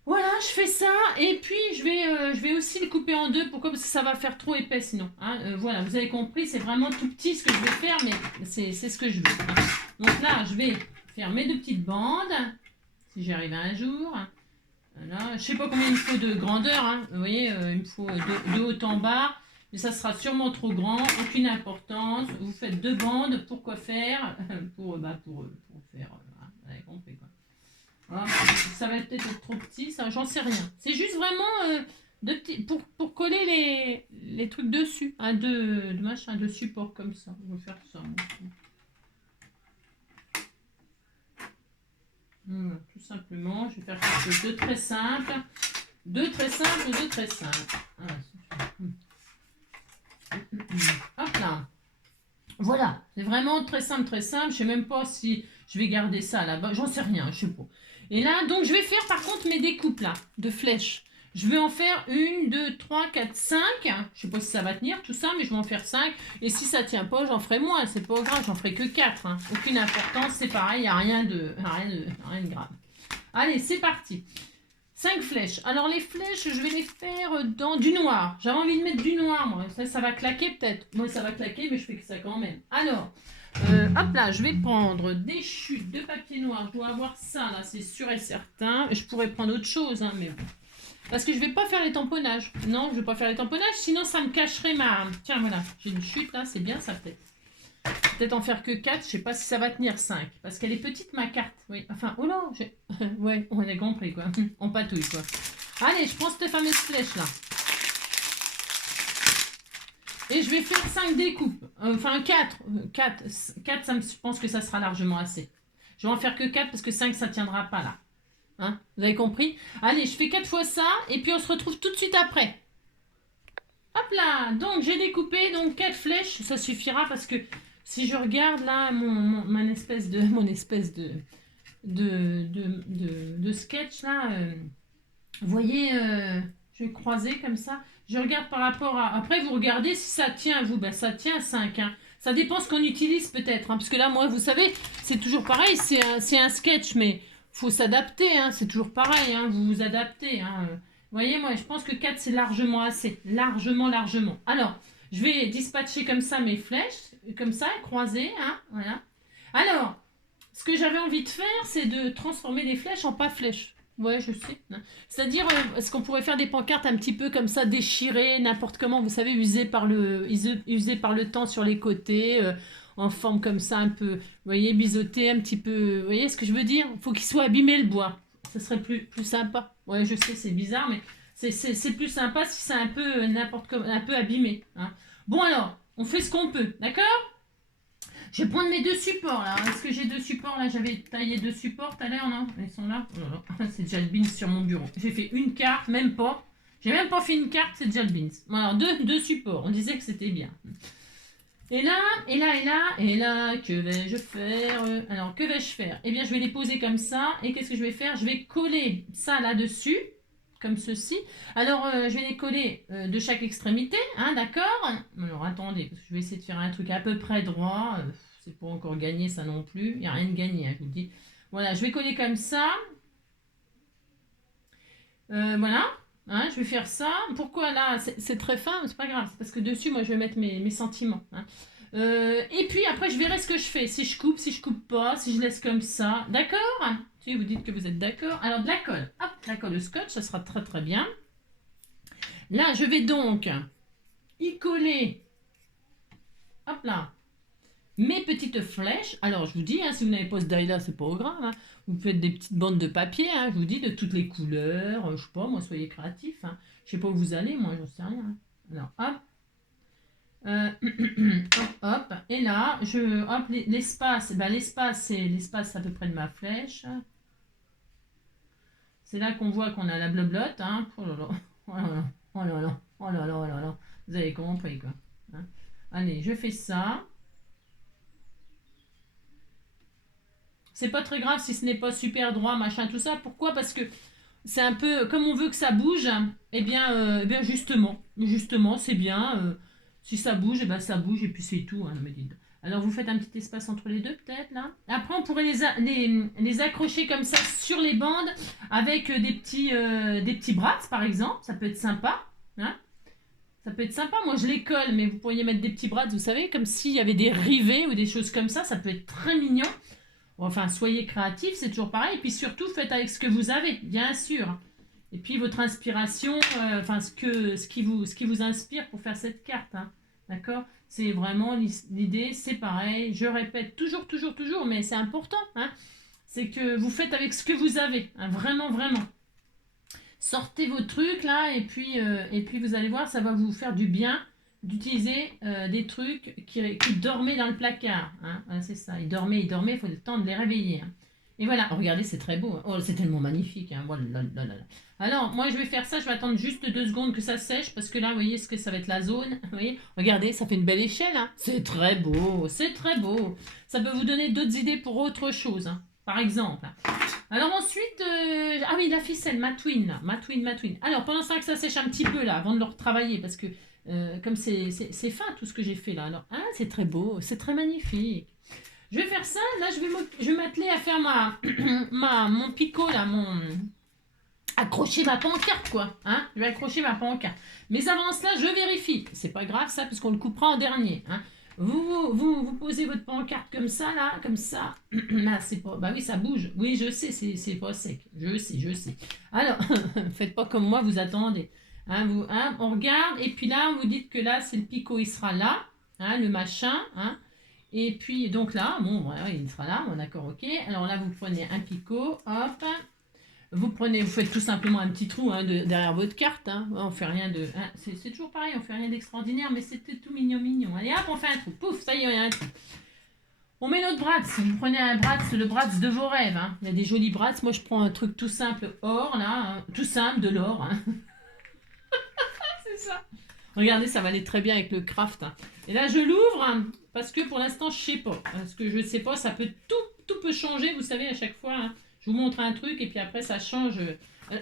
Voilà, je fais ça. Et puis je vais aussi le couper en deux. Pourquoi? Parce que ça va faire trop épais sinon. Hein. Voilà, vous avez compris, c'est vraiment tout petit ce que je vais faire, mais c'est ce que je veux. Hein. Donc là, je vais faire mes 2 petites bandes. Si j'y arrive un jour. Voilà. Je ne sais pas combien il me faut de grandeur. Hein. Vous voyez, il me faut de haut en bas. Mais ça sera sûrement trop grand, aucune importance. Vous faites 2 bandes, pourquoi faire? pour faire, vous avez compris quoi. Voilà. Ça va peut-être trop petit, ça, j'en sais rien. C'est juste vraiment pour coller les trucs dessus, hein, de support comme ça. On va faire ça. Voilà, tout simplement, je vais faire quelque chose de très simple. De très simple. Voilà. Hop là. Voilà, c'est vraiment très simple. Je sais même pas si je vais garder ça là-bas. J'en sais rien, je sais pas. Et là, donc je vais faire par contre mes découpes là, de flèches. Je vais en faire 1, 2, 3, 4, 5. Je sais pas si ça va tenir tout ça, mais je vais en faire 5. Et si ça tient pas, j'en ferai moins. C'est pas grave, j'en ferai que 4. Hein. Aucune importance, c'est pareil, il n'y a rien de grave. Allez, c'est parti. 5 flèches. Alors les flèches, je vais les faire dans du noir. J'avais envie de mettre du noir, moi. Ça va claquer peut-être. Moi, ça va claquer, mais je fais que ça quand même. Alors, hop là, je vais prendre des chutes de papier noir. Je dois avoir ça, là, c'est sûr et certain. Je pourrais prendre autre chose, hein, mais bon. Parce que je vais pas faire les tamponnages. Non, je vais pas faire les tamponnages, sinon ça me cacherait ma... Tiens, voilà, j'ai une chute là, c'est bien ça peut-être. Peut-être en faire que 4, je sais pas si ça va tenir 5. Parce qu'elle est petite ma carte. Oui, enfin, oh là, ouais, on a compris quoi. On patouille quoi. Allez, je prends cette fameuse flèche là. Et je vais faire 5 découpes. Enfin 4. 4, je pense que ça sera largement assez. Je vais en faire que 4 parce que 5 ça tiendra pas là. Hein, vous avez compris? Allez, je fais 4 fois ça et puis on se retrouve tout de suite après. Hop là, donc j'ai découpé donc 4 flèches, ça suffira parce que si je regarde là mon espèce de sketch là, vous voyez, je vais croiser comme ça. Je regarde par rapport à... Après, vous regardez si ça tient, vous, ben ça tient 5. Hein. Ça dépend ce qu'on utilise peut-être. Hein, parce que là, moi, vous savez, c'est toujours pareil, c'est un sketch, mais faut s'adapter. Hein, c'est toujours pareil, hein, vous vous adaptez. Hein. Vous voyez, moi, je pense que 4, c'est largement assez. Largement, largement. Alors, je vais dispatcher comme ça mes flèches, comme ça, croiser. Hein, voilà. Alors, ce que j'avais envie de faire, c'est de transformer les flèches en pas flèches. Ouais, je sais. C'est-à-dire, est-ce qu'on pourrait faire des pancartes un petit peu comme ça, déchirées, n'importe comment, vous savez, usées par le temps sur les côtés, en forme comme ça, un peu, vous voyez, biseauté, un petit peu, vous voyez ce que je veux dire? Il faut qu'il soit abîmé le bois. Ça serait plus sympa. Ouais, je sais, c'est bizarre, mais c'est plus sympa si c'est un peu un peu abîmé. Hein. Bon alors, on fait ce qu'on peut, d'accord? Je vais prendre mes 2 supports là. Est-ce que j'ai 2 supports là? J'avais taillé 2 supports tout à l'heure, non? Ils sont là. Oh là là. C'est déjà le beans sur mon bureau. J'ai fait une carte, même pas. J'ai même pas fait une carte, c'est déjà le beans. Bon, alors, deux supports. On disait que c'était bien. Et là, que vais-je faire? Alors, que vais-je faire? Eh bien, je vais les poser comme ça. Et qu'est-ce que je vais faire? Je vais coller ça là-dessus, comme ceci. Alors, je vais les coller de chaque extrémité, hein, d'accord? Alors, attendez, parce que je vais essayer de faire un truc à peu près droit. C'est pas encore gagné, ça non plus. Il n'y a rien de gagné, hein, je vous le dis. Voilà, je vais coller comme ça. Voilà. Hein, je vais faire ça. Pourquoi là? C'est très fin, mais c'est pas grave. C'est parce que dessus, moi, je vais mettre mes sentiments. Hein. Et puis après, je verrai ce que je fais. Si je coupe pas, si je laisse comme ça. D'accord? Si vous dites que vous êtes d'accord. Alors, de la colle. Hop, la colle au scotch, ça sera très très bien. Là, je vais donc y coller. Hop là. Mes petites flèches. Alors, je vous dis, hein, si vous n'avez pas ce die-là, c'est pas grave. Hein. Vous faites des petites bandes de papier. Hein, je vous dis, de toutes les couleurs. Je sais pas, moi, soyez créatifs. Hein. Je sais pas où vous allez, moi, j'en sais rien. Hein. Alors, hop. Hop, hop. Et là, hop, l'espace. Ben, l'espace, c'est l'espace à peu près de ma flèche. C'est là qu'on voit qu'on a la blablotte. Hein. Oh là là. Oh là là. Oh là là. Oh là là. Oh là là. Vous avez compris, quoi. Hein. Allez, je fais ça. C'est pas très grave si ce n'est pas super droit, machin, tout ça. Pourquoi? Parce que c'est un peu comme on veut que ça bouge. Eh bien justement, c'est bien. Si ça bouge, eh ben ça bouge et puis c'est tout. Hein, alors vous faites un petit espace entre les deux peut-être là. Après on pourrait les accrocher comme ça sur les bandes avec des petits bras par exemple. Ça peut être sympa. Hein, ça peut être sympa. Moi je les colle, mais vous pourriez mettre des petits bras, vous savez, comme s'il y avait des rivets ou des choses comme ça. Ça peut être très mignon. Enfin, soyez créatifs, c'est toujours pareil. Et puis surtout, faites avec ce que vous avez, bien sûr. Et puis votre inspiration, enfin ce qui vous inspire pour faire cette carte. Hein. D'accord? C'est vraiment l'idée, c'est pareil. Je répète toujours, mais c'est important. Hein. C'est que vous faites avec ce que vous avez. Hein, vraiment, vraiment. Sortez vos trucs là et puis vous allez voir, ça va vous faire du bien d'utiliser des trucs qui dormaient dans le placard. Hein. Voilà, c'est ça, ils dormaient, il faut le temps de les réveiller. Hein. Et voilà, regardez, c'est très beau. Hein. Oh, c'est tellement magnifique. Hein. Voilà, alors, moi, je vais faire ça, je vais attendre juste 2 secondes que ça sèche, parce que là, vous voyez, ce que ça va être la zone. Vous voyez, regardez, ça fait une belle échelle. Hein. C'est très beau, c'est très beau. Ça peut vous donner d'autres idées pour autre chose, hein, par exemple. Alors ensuite, ah oui, la ficelle, ma twin. Alors, pendant ça que ça sèche un petit peu, là, avant de le retravailler, parce que comme c'est fin tout ce que j'ai fait là. Alors, hein, c'est très beau, c'est très magnifique. Je vais faire ça, là je vais m'atteler à faire mon picot là, accrocher ma pancarte, quoi. Hein, je vais accrocher ma pancarte. Mais avant cela, je vérifie. C'est pas grave, ça, parce qu'on le coupera en dernier. Hein. Vous posez votre pancarte comme ça, là, comme ça. Là, c'est pas... Bah oui, ça bouge. Oui, je sais, c'est pas sec. Je sais. Alors, faites pas comme moi, vous attendez. Hein, on regarde, et puis là, vous dites que là, c'est le picot, il sera là. Hein, le machin. Hein. Et puis, donc là, bon, voilà, il sera là. Bon, d'accord, ok. Alors là, vous prenez un picot, hop. Vous faites tout simplement un petit trou derrière votre carte. Hein. On fait rien de... Hein, c'est toujours pareil, on fait rien d'extraordinaire, mais c'était tout mignon. Allez hop, on fait un trou. Pouf, ça y est, il y a un trou. On met notre bratz. Vous prenez un bratz, le bratz de vos rêves. Hein. Il y a des jolis bratz. Moi, je prends un truc tout simple, or, là. Hein. Tout simple, de l'or. Hein. C'est ça. Regardez, ça va aller très bien avec le craft. Hein. Et là, je l'ouvre, hein, parce que pour l'instant, je sais pas. Parce que je sais pas, ça peut... Tout peut changer, vous savez, à chaque fois. Hein. Je vous montre un truc et puis après ça change.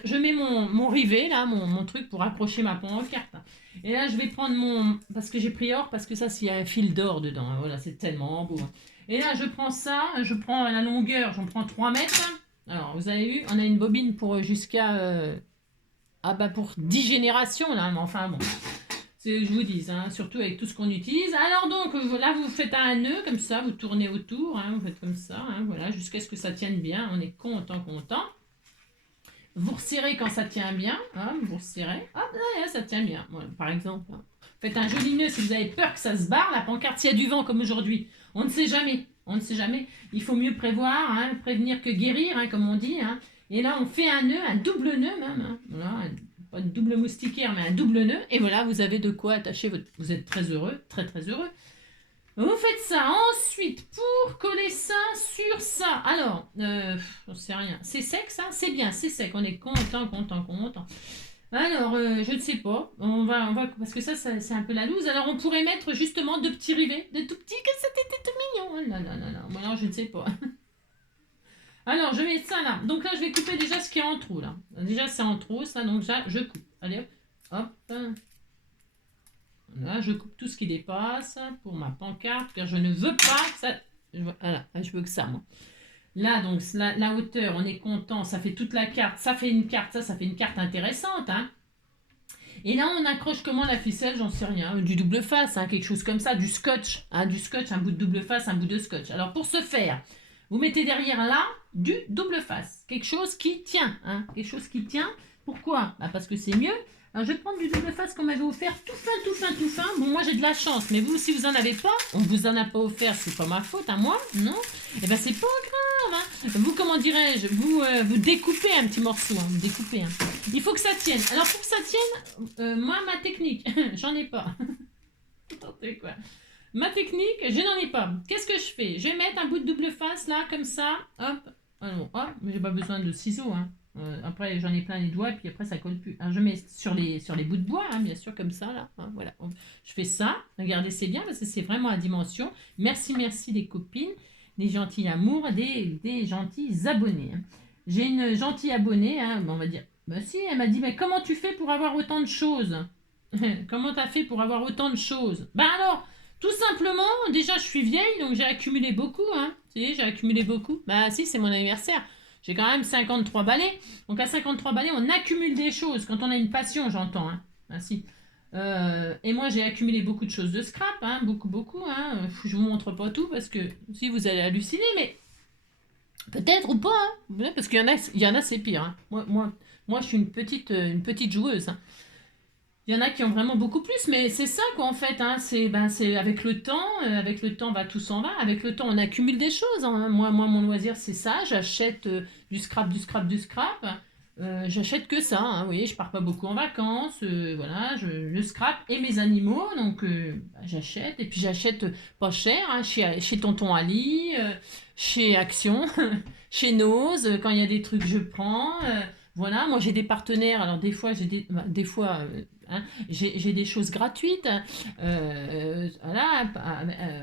Je mets mon rivet là, mon truc pour accrocher ma pancarte. Et là je vais prendre parce que j'ai pris or, parce que ça s'il y a un fil d'or dedans. Voilà, c'est tellement beau. Et là je prends ça, je prends la longueur, j'en prends 3 mètres. Alors vous avez vu, on a une bobine pour jusqu'à... pour 10 générations là, mais enfin bon. C'est ce que je vous dis, hein, surtout avec tout ce qu'on utilise. Alors donc, là, vous faites un nœud, comme ça, vous tournez autour, hein, vous faites comme ça, hein, voilà, jusqu'à ce que ça tienne bien. On est content. Vous resserrez quand ça tient bien, hein, vous resserrez, hop, là, ça tient bien. Voilà, par exemple, hein. Faites un joli nœud si vous avez peur que ça se barre, la pancarte, s'il y a du vent comme aujourd'hui. On ne sait jamais. Il faut mieux prévoir, hein, prévenir que guérir, hein, comme on dit. Hein. Et là, on fait un nœud, un double nœud même. Hein, voilà, pas une double moustiquaire, mais un double nœud. Et voilà, vous avez de quoi attacher votre... Vous êtes très heureux, très heureux. Vous faites ça. Ensuite, pour coller ça sur ça. Alors, on sait rien. C'est sec, ça? C'est bien, c'est sec. On est content. Alors, je ne sais pas. On va, parce que ça c'est un peu la loose. Alors, on pourrait mettre justement 2 petits rivets. De tout petits, que c'était tout mignon. Non. Bon, alors, je ne sais pas. Alors, je mets ça là. Donc là, je vais couper déjà ce qui est en trop, là. Déjà, c'est en trop, ça. Donc là, je coupe. Allez, hop. Là, je coupe tout ce qui dépasse pour ma pancarte, car je ne veux pas que ça... Voilà, je veux que ça, moi. Là, donc, la hauteur, on est content. Ça fait toute la carte. Ça fait une carte, ça fait une carte intéressante, hein. Et là, on accroche comment la ficelle? J'en sais rien. Du double face, hein, quelque chose comme ça. Du scotch, un bout de double face, un bout de scotch. Alors, pour ce faire... Vous mettez derrière là du double face. Quelque chose qui tient. Hein, quelque chose qui tient. Pourquoi? Parce que c'est mieux. Alors, je vais prendre du double face qu'on m'avait offert tout fin. Bon, moi, j'ai de la chance. Mais vous, si vous n'en avez pas, on ne vous en a pas offert. C'est pas ma faute, à moi. Non. Eh bien, c'est pas grave. Hein. Vous, comment dirais-je, vous découpez un petit morceau. Hein, vous découpez. Hein. Il faut que ça tienne. Alors, pour que ça tienne, moi, ma technique, j'en ai pas. Attendez, quoi. Ma technique, je n'en ai pas. Qu'est-ce que je fais? Je vais mettre un bout de double face là, comme ça. Hop. Alors, hop. Mais j'ai pas besoin de ciseaux. Hein. Après, j'en ai plein les doigts et puis après, ça colle plus. Alors, je mets sur les bouts de bois, hein, bien sûr, comme ça là. Hein, voilà. Je fais ça. Regardez, c'est bien parce que c'est vraiment à dimension. Merci les copines, des gentils amours, des gentils abonnés. Hein. J'ai une gentille abonnée, hein, on va dire. Bah si, elle m'a dit, mais comment tu fais pour avoir autant de choses? Comment t'as fait pour avoir autant de choses? Ben alors, tout simplement, déjà je suis vieille, donc j'ai accumulé beaucoup, hein. Si, j'ai accumulé beaucoup. Bah si, c'est mon anniversaire. J'ai quand même 53 balais. Donc à 53 balais, on accumule des choses. Quand on a une passion, j'entends, hein. Ah si. Et moi, j'ai accumulé beaucoup de choses de scrap, hein. Beaucoup, hein. Je vous montre pas tout parce que si vous allez halluciner, mais peut-être ou pas, hein. Parce qu'il y en a, c'est pire, hein. Moi, je suis une petite joueuse, hein. Il y en a qui ont vraiment beaucoup plus, mais c'est ça quoi en fait. Hein. C'est avec le temps, tout s'en va. Avec le temps, on accumule des choses. Hein. Moi, mon loisir, c'est ça. J'achète du scrap. J'achète que ça. Hein. Vous voyez, je pars pas beaucoup en vacances. Voilà, je scrape et mes animaux. Donc, j'achète. Et puis, j'achète pas cher. Hein, chez Tonton Ali, chez Action, chez Nose. Quand il y a des trucs, je prends. Voilà, moi j'ai des partenaires, alors des fois hein, j'ai des choses gratuites, voilà,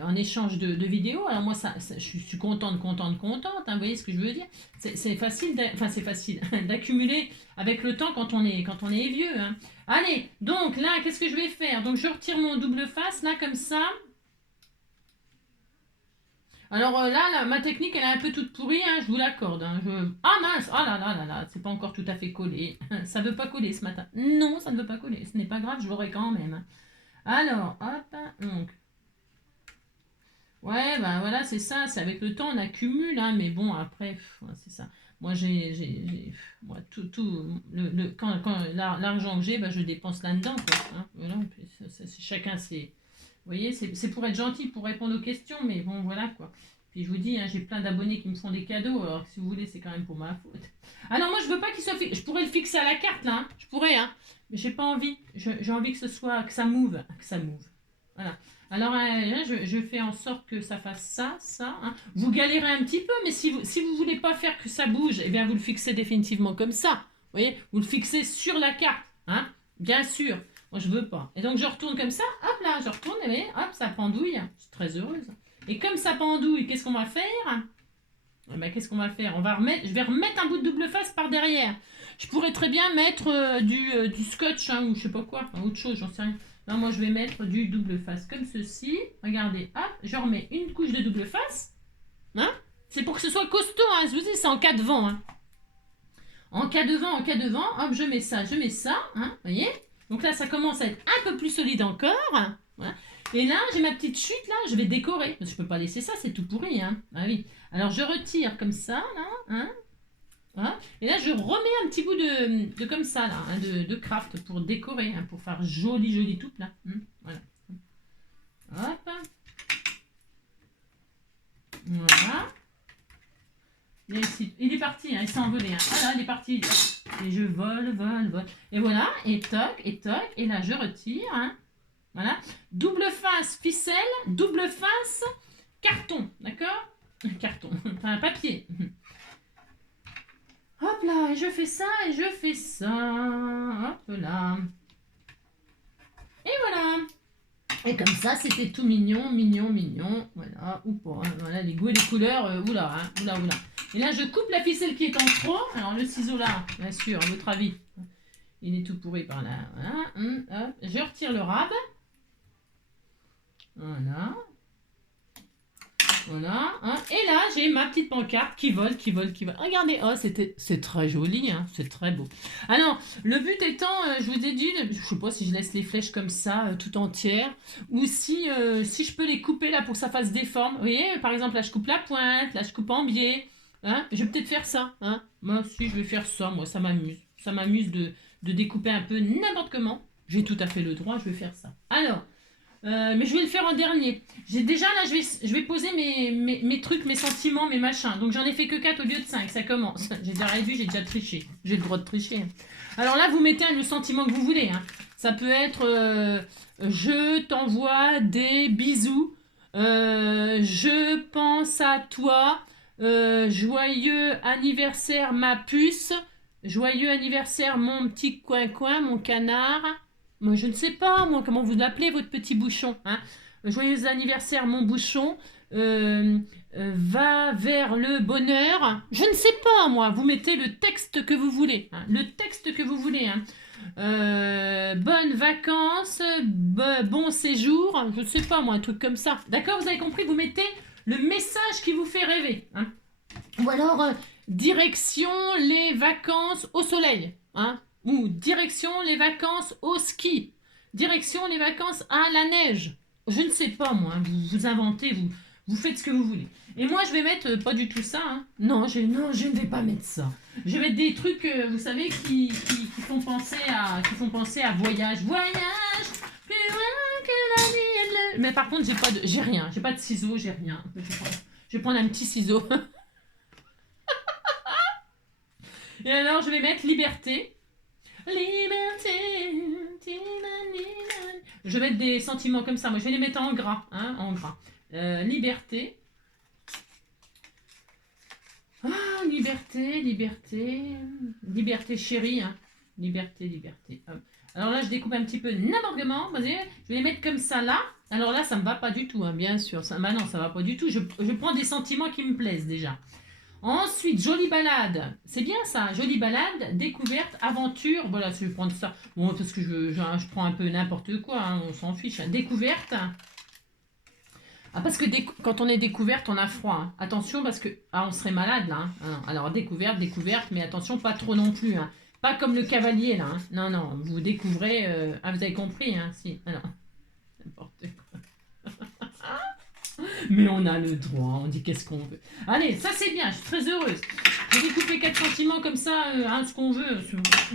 en échange de vidéos. Alors moi je suis contente, hein, vous voyez ce que je veux dire? C'est facile, c'est facile d'accumuler avec le temps quand on est vieux. Hein. Allez, donc là, qu'est-ce que je vais faire? Donc je retire mon double face, là, comme ça. Alors là, ma technique, elle est un peu toute pourrie, hein, je vous l'accorde. Hein, ah mince, ah là là là là, c'est pas encore tout à fait collé. Ça veut pas coller ce matin. Non, ça ne veut pas coller. Ce n'est pas grave, je l'aurai quand même. Alors, hop, donc. Ouais, ben voilà, c'est ça. C'est avec le temps, on accumule, hein, mais bon, après, ouais, c'est ça. Moi, moi, quand l'argent que j'ai, ben, je dépense là-dedans, quoi. Hein, voilà, puis chacun, c'est. Vous voyez, c'est pour être gentil, pour répondre aux questions, mais bon, voilà, quoi. Puis je vous dis, hein, j'ai plein d'abonnés qui me font des cadeaux, alors si vous voulez, c'est quand même pour ma faute. Ah non, moi, je veux pas qu'il soit fixé. Je pourrais le fixer à la carte, là, hein. Je pourrais, hein. Mais j'ai pas envie. J'ai envie que ce soit, que ça move. Que ça move. Voilà. Alors, je fais en sorte que ça fasse ça, ça. Hein. Vous galérez un petit peu, mais si vous voulez pas faire que ça bouge, eh bien, vous le fixez définitivement comme ça. Vous voyez, vous le fixez sur la carte. Hein, bien sûr. Moi, je veux pas. Et donc, je retourne comme ça. Hop là, je retourne. Et hop, ça pendouille. Je suis très heureuse. Et comme ça pendouille, qu'est-ce qu'on va faire? Eh ben, qu'est-ce qu'on va faire? Je vais remettre un bout de double face par derrière. Je pourrais très bien mettre du scotch, hein, ou je sais pas quoi, enfin, autre chose, j'en sais rien. Non, moi, je vais mettre du double face comme ceci. Regardez, hop, je remets une couche de double face. Hein, c'est pour que ce soit costaud, hein. Je vous dis, c'est en cas de vent. Hein. En cas de vent, hop, je mets ça, hein, voyez? Donc là, ça commence à être un peu plus solide encore. Voilà. Et là, j'ai ma petite chute, là, je vais décorer. Parce que je peux pas laisser ça, c'est tout pourri. Hein. Ah oui. Alors, je retire comme ça, là. Hein. Voilà. Et là, je remets un petit bout de comme ça, là, hein, de craft pour décorer, hein, pour faire joli, joli tout, là. Voilà. Hop. Voilà. Il est parti, hein, il s'est envolé. Hein. Voilà, il est parti. Et je vole. Et voilà, et toc. Et là, je retire. Hein. Voilà. Double face ficelle, double face carton. D'accord? Carton. Enfin, papier. Hop là, et je fais ça. Hop là. Et voilà. Et comme ça, c'était tout mignon. Voilà, ou pas. Hein. Voilà, les goûts et les couleurs. Oula. Et là, je coupe la ficelle qui est en trop. Alors, le ciseau là, bien sûr, à votre avis, il est tout pourri par là. Voilà. Hop. Je retire le rab. Voilà. Hein. Et là, j'ai ma petite pancarte qui vole. Regardez, oh, c'est très joli, hein. C'est très beau. Alors, le but étant, je vous ai dit, je sais pas si je laisse les flèches comme ça, tout entières, ou si je peux les couper là pour que ça fasse des formes. Vous voyez, par exemple, là, je coupe la pointe, là, je coupe en biais. Hein. Je vais peut-être faire ça. Hein. Moi aussi, je vais faire ça. Moi, ça m'amuse. Ça m'amuse de découper un peu n'importe comment. J'ai tout à fait le droit, je vais faire ça. Alors, mais je vais le faire en dernier. J'ai déjà là, je vais poser mes trucs, mes sentiments, mes machins. Donc j'en ai fait que 4 au lieu de 5. Ça commence. J'ai déjà réduit, j'ai déjà triché. J'ai le droit de tricher. Alors là, vous mettez le sentiment que vous voulez. Hein. Ça peut être je t'envoie des bisous. Je pense à toi. Joyeux anniversaire ma puce. Joyeux anniversaire mon petit coin, mon canard. Moi, je ne sais pas, moi, comment vous l'appelez, votre petit bouchon. Hein. Joyeux anniversaire, mon bouchon. Va vers le bonheur. Je ne sais pas, moi. Vous mettez le texte que vous voulez. Hein. Le texte que vous voulez. Hein. Bonnes vacances. Bon séjour. Je ne sais pas, moi, un truc comme ça. D'accord, vous avez compris? Vous mettez le message qui vous fait rêver. Hein. Ou alors, direction les vacances au soleil. Hein. Ou direction les vacances au ski. Direction les vacances à la neige. Je ne sais pas, moi. Hein, vous inventez, vous faites ce que vous voulez. Et moi, je vais mettre pas du tout ça. Hein. Non, je ne vais pas mettre ça. Je vais mettre des trucs, vous savez, qui font penser à voyage. Voyage, plus loin que la nuit et le... Mais par contre, j'ai rien. J'ai pas de ciseaux, j'ai rien. Je vais prendre un petit ciseau. Et alors, je vais mettre liberté. Liberté. Je vais mettre des sentiments comme ça. Moi, je vais les mettre en gras. Hein, en gras. Liberté. Ah, liberté. Liberté chérie. Hein. Liberté. Alors là, je découpe un petit peu n'importe comment. Je vais les mettre comme ça là. Alors là, ça me va pas du tout, hein, bien sûr. Non, ça va pas du tout. Je prends des sentiments qui me plaisent déjà. Ensuite, jolie balade. C'est bien ça, jolie balade, découverte, aventure. Voilà, je vais prendre ça. Bon, parce que je prends un peu n'importe quoi, hein, on s'en fiche. Hein. Découverte. Ah, parce que quand on est découverte, on a froid. Hein. Attention, parce que on serait malade là. Hein. Alors, découverte, mais attention, pas trop non plus. Hein. Pas comme le cavalier là. Hein. Non, non, vous découvrez. Ah, vous avez compris, hein, si. Alors, n'importe quoi. Mais on a le droit, on dit qu'est-ce qu'on veut. Allez, ça c'est bien, je suis très heureuse. J'ai découpé 4 sentiments comme ça, ce qu'on veut.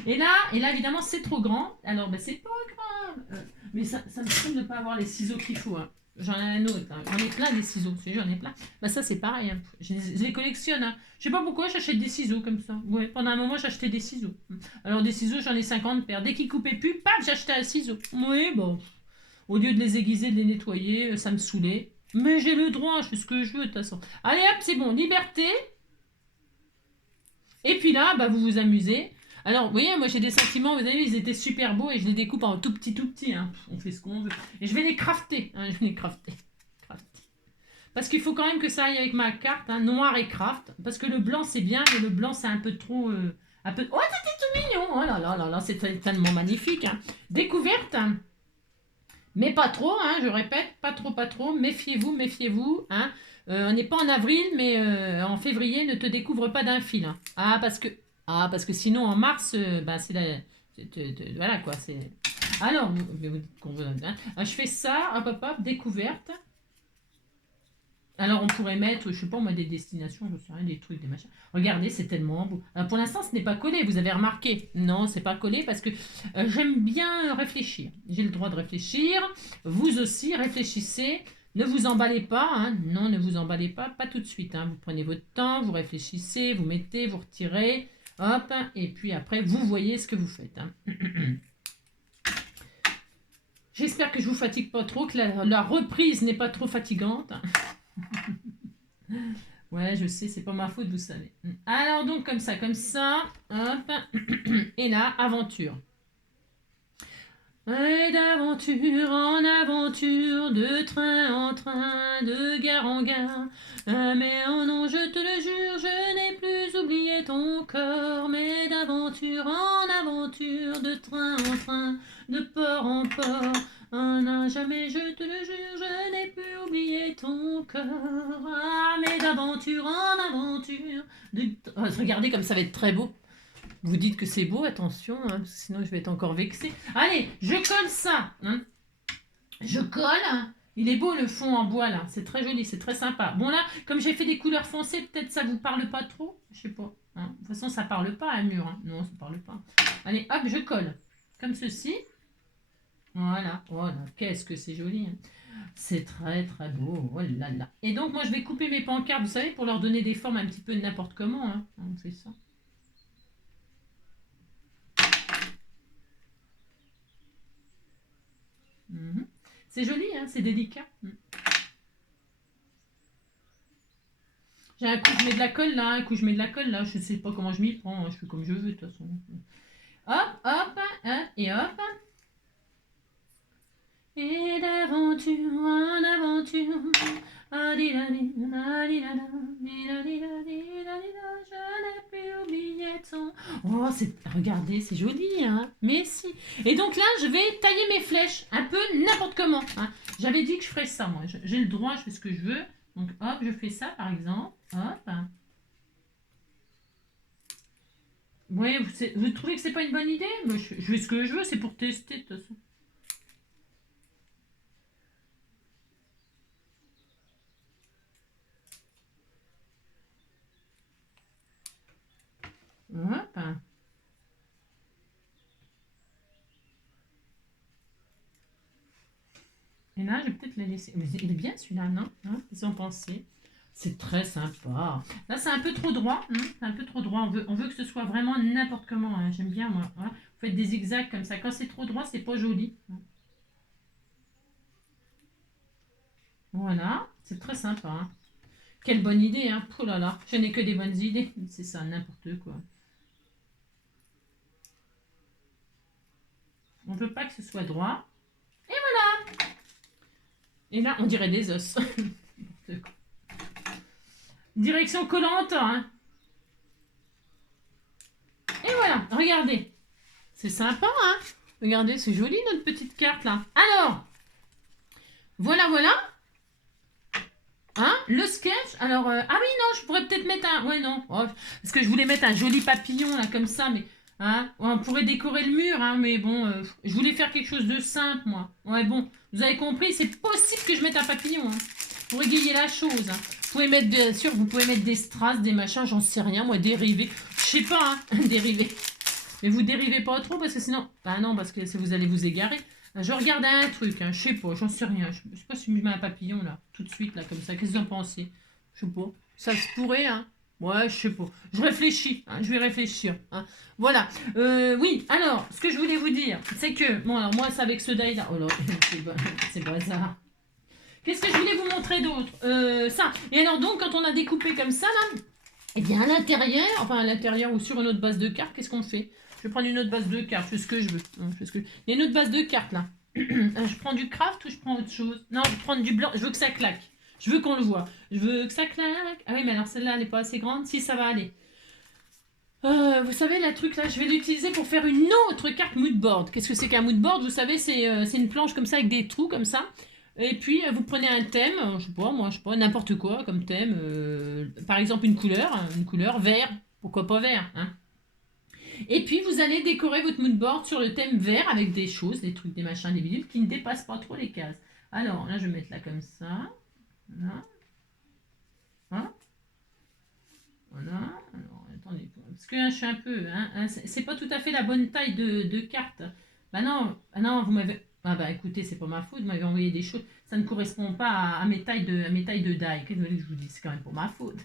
Et là, évidemment, c'est trop grand. Alors, ben, c'est pas grave. Mais ça me semble de ne pas avoir les ciseaux qu'il faut. Hein. J'en ai un autre. Hein. J'en ai plein des ciseaux. J'en ai plein. Ben, ça, c'est pareil. Hein. Je les collectionne. Hein. Je sais pas pourquoi j'achète des ciseaux comme ça. Ouais, pendant un moment, j'achetais des ciseaux. Alors, des ciseaux, j'en ai 50 paires. Dès qu'ils coupaient plus, paf, j'achetais un ciseau. Oui, bon. Au lieu de les aiguiser, de les nettoyer, ça me saoulait. Mais j'ai le droit, je fais ce que je veux de toute façon. Allez hop, c'est bon, liberté. Et puis là, bah, vous vous amusez. Alors, vous voyez, moi j'ai des sentiments, vous avez vu, ils étaient super beaux et je les découpe en tout petit. Hein. On fait ce qu'on veut. Et je vais les crafter. Hein, je vais les crafter. Parce qu'il faut quand même que ça aille avec ma carte, hein, noir et craft. Parce que le blanc c'est bien, mais le blanc c'est un peu trop... un peu... Oh, c'était tout mignon. Oh là là là là, c'est tellement magnifique. Hein. Découverte. Hein. Mais pas trop, hein, je répète, pas trop, méfiez-vous. Hein. On n'est pas en avril, mais en février, ne te découvre pas d'un fil. Hein. Parce que sinon en mars, bah, c'est la... voilà quoi, c'est... Alors, vous dites qu'on veut... Hein. Je fais ça, hop, découverte. Alors on pourrait mettre, je sais pas moi, des destinations, je sais rien, des trucs, des machins. Regardez, c'est tellement beau. Alors, pour l'instant, ce n'est pas collé, vous avez remarqué. Non, c'est pas collé parce que j'aime bien réfléchir. J'ai le droit de réfléchir. Vous aussi, réfléchissez. Ne vous emballez pas. Hein. Non, ne vous emballez pas, pas tout de suite. Hein. Vous prenez votre temps, vous réfléchissez, vous mettez, vous retirez. Hop, et puis après, vous voyez ce que vous faites. Hein. J'espère que je vous fatigue pas trop, que la reprise n'est pas trop fatigante. Ouais, je sais, c'est pas ma faute, vous savez. Alors donc comme ça, hop. Et là, aventure. Et d'aventure en aventure, de train en train, de gare en gare. Mais oh non, je te le jure, je n'ai plus oublié ton corps. Mais d'aventure en aventure, de train en train, de port en port. Oh non, jamais, je te le jure, je n'ai plus oublié ton corps. Ah, mais d'aventure en aventure. Regardez comme ça va être très beau. Vous dites que c'est beau, attention, hein, parce que sinon je vais être encore vexée. Allez, je colle ça. Hein. Je colle. Hein. Il est beau le fond en bois là, c'est très joli, c'est très sympa. Bon là, comme j'ai fait des couleurs foncées, peut-être ça vous parle pas trop. Je sais pas. Hein. De toute façon, ça parle pas un mur. Hein. Non, ça parle pas. Allez, hop, je colle. Comme ceci. Voilà, qu'est-ce que c'est joli. Hein. C'est très très beau. Oh là là. Et donc moi je vais couper mes pancartes, vous savez, pour leur donner des formes un petit peu n'importe comment. Hein. On fait ça. C'est joli, hein, c'est délicat. J'ai un coup, je mets de la colle là, un coup, je mets de la colle là. Je sais pas comment je m'y prends, hein, je fais comme je veux de toute façon. Hop, hein, et hop. Et d'aventure en aventure. Je n'ai plus oublié ton... Oh, regardez, c'est joli, hein. Mais si. Et donc là, je vais tailler mes flèches, un peu n'importe comment. Hein. J'avais dit que je ferais ça, moi. J'ai le droit, je fais ce que je veux. Donc, hop, je fais ça, par exemple. Hop. Ouais, vous trouvez que c'est pas une bonne idée? Moi, je fais ce que je veux, c'est pour tester, de toute façon. Hop. Et là, je vais peut-être la laisser. Mais il est bien celui-là, non? Hein, ils ont pensé. C'est très sympa. Là, c'est un peu trop droit. Hein, c'est un peu trop droit. On veut que ce soit vraiment n'importe comment. Hein. J'aime bien, moi. Hein. Vous faites des zigzags comme ça. Quand c'est trop droit, c'est pas joli. Hein. Voilà. C'est très sympa. Hein. Quelle bonne idée. Hein. Oh là là. Je n'ai que des bonnes idées. C'est ça, n'importe quoi. On ne veut pas que ce soit droit. Et voilà. Et là, on dirait des os. Direction collante. Hein. Et voilà, regardez. C'est sympa, hein. Regardez, c'est joli notre petite carte là. Alors, voilà. hein, le sketch. Alors, ah oui, non, je pourrais peut-être mettre un... Ouais, non, oh, parce que je voulais mettre un joli papillon, là, comme ça, mais... Hein, on pourrait décorer le mur, hein, mais bon, je voulais faire quelque chose de simple, moi. Ouais, bon, vous avez compris, c'est possible que je mette un papillon, hein, pour égayer la chose. Hein. Vous pouvez mettre, bien sûr, vous pouvez mettre des strass, des machins, j'en sais rien, moi, dérivés. Je sais pas, hein, dérivés. Mais vous dérivez pas trop, parce que sinon... Bah non, parce que vous allez vous égarer. Je regardais un truc, hein, je sais pas, j'en sais rien. Je sais pas si je mets un papillon, là, tout de suite, là, comme ça. Qu'est-ce que vous en pensez? Je sais pas. Ça se pourrait, hein. Ouais, je sais pas. Je réfléchis, hein, je vais réfléchir. Hein. Voilà. Oui, alors, ce que je voulais vous dire, c'est que... Bon, alors moi, c'est avec ce die-là. Oh là, c'est bazar. Qu'est-ce que je voulais vous montrer d'autre? Ça. Et alors, donc, quand on a découpé comme ça, là, eh bien, à l'intérieur, enfin, à l'intérieur ou sur une autre base de cartes, qu'est-ce qu'on fait? Je vais prendre une autre base de cartes, je fais ce que je veux. Hein, Il y a une autre base de cartes, là. Je prends du craft ou je prends autre chose? Non, je prends du blanc, je veux que ça claque. Je veux qu'on le voit. Je veux que ça claque. Ah oui, mais alors celle-là, elle n'est pas assez grande. Si, ça va aller. Vous savez, la truc là, je vais l'utiliser pour faire une autre carte moodboard. Qu'est-ce que c'est qu'un moodboard? Vous savez, c'est une planche comme ça avec des trous comme ça. Et puis, vous prenez un thème, je sais pas, moi, je sais pas, n'importe quoi comme thème. Par exemple, une couleur vert. Pourquoi pas vert, hein? Et puis, vous allez décorer votre moodboard sur le thème vert avec des choses, des trucs, des machins, des bidules qui ne dépassent pas trop les cases. Alors, là, je vais mettre là comme ça. Voilà. Hein? Voilà. Alors, attendez. Parce que hein, je suis un peu... Hein, c'est pas tout à fait la bonne taille de carte. Bah non, vous m'avez... Ah bah écoutez, c'est pas ma faute, vous m'avez envoyé des choses. Ça ne correspond pas à mes tailles de die. Qu'est-ce que vous voulez que je vous dise? C'est quand même pour ma faute.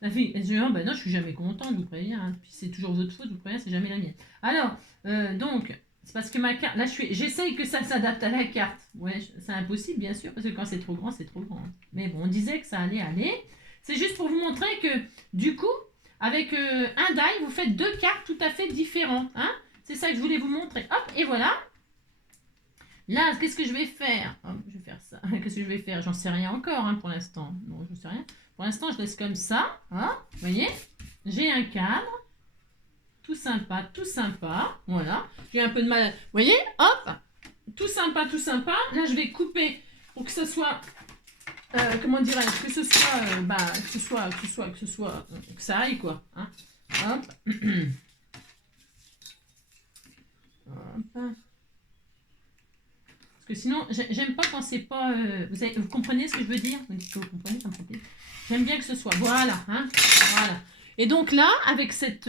La fille, elle dit, oh, bah non, je suis jamais contente, je vous préviens. Hein. Puis c'est toujours votre faute, je vous préviens, c'est jamais la mienne. Alors, donc... C'est parce que ma carte, là j'essaye que ça s'adapte à la carte. Ouais, c'est impossible bien sûr, parce que quand c'est trop grand, c'est trop grand. Mais bon, on disait que ça allait aller. C'est juste pour vous montrer que, du coup, avec un die, vous faites deux cartes tout à fait différentes. Hein, c'est ça que je voulais vous montrer. Hop, et voilà. Là, qu'est-ce que je vais faire? Hop, je vais faire ça. Qu'est-ce que je vais faire? J'en sais rien encore hein, pour l'instant. Non, je sais rien. Pour l'instant, je laisse comme ça. Hein, vous voyez? J'ai un cadre. Tout sympa, voilà. J'ai un peu de mal, vous voyez, hop, tout sympa. Là, je vais couper pour que ce soit, comment dirais-je, que ce soit, que ça aille, quoi. Hein. Hop. Hop. Parce que sinon, j'aime pas quand c'est pas, vous comprenez ce que je veux dire? Vous dites que vous comprenez, ça me fait plaisir. J'aime bien que ce soit, voilà, hein, voilà. Et donc là, avec cette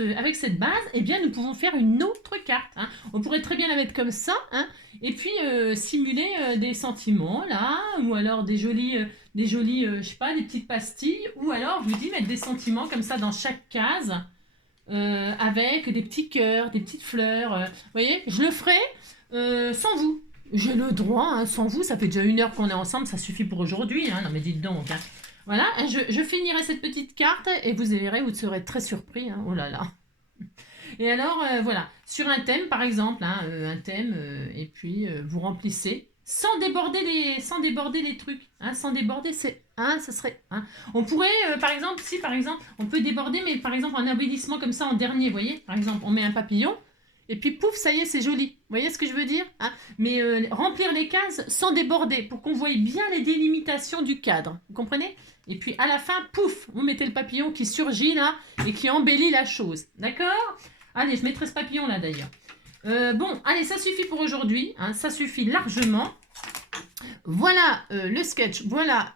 base, eh bien, nous pouvons faire une autre carte. Hein. On pourrait très bien la mettre comme ça, hein, et puis simuler des sentiments, là, ou alors des jolis, je sais pas, des petites pastilles, ou alors, je vous dis, mettre des sentiments comme ça dans chaque case, avec des petits cœurs, des petites fleurs. Vous voyez, je le ferai sans vous. J'ai le droit, hein, sans vous, ça fait déjà 1 heure qu'on est ensemble, ça suffit pour aujourd'hui. Hein. Non mais dites donc, hein. Voilà, je finirai cette petite carte et vous verrez, vous serez très surpris. Hein. Oh là là. Et alors, voilà, sur un thème par exemple, hein, un thème, et puis vous remplissez sans déborder les trucs. Hein, sans déborder, c'est... Hein, ça serait... Hein. On pourrait, par exemple, on peut déborder, mais par exemple un embellissement comme ça en dernier, vous voyez? Par exemple, on met un papillon. Et puis pouf, ça y est, c'est joli. Vous voyez ce que je veux dire? Hein? Mais remplir les cases sans déborder pour qu'on voie bien les délimitations du cadre. Vous comprenez? Et puis à la fin, pouf, vous mettez le papillon qui surgit là et qui embellit la chose. D'accord? Allez, je mettrai ce papillon là d'ailleurs. Bon, allez, ça suffit pour aujourd'hui. Hein, ça suffit largement. Voilà le sketch. Voilà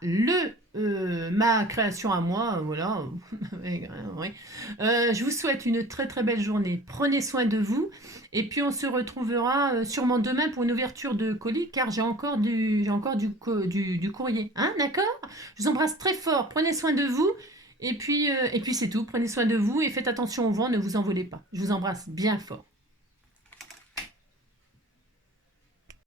ma création à moi. Voilà. Oui. Je vous souhaite une très très belle journée. Prenez soin de vous. Et puis on se retrouvera sûrement demain pour une ouverture de colis car j'ai encore du courrier. Hein, d'accord? Je vous embrasse très fort. Prenez soin de vous. Et puis c'est tout. Prenez soin de vous et faites attention au vent. Ne vous envolez pas. Je vous embrasse bien fort.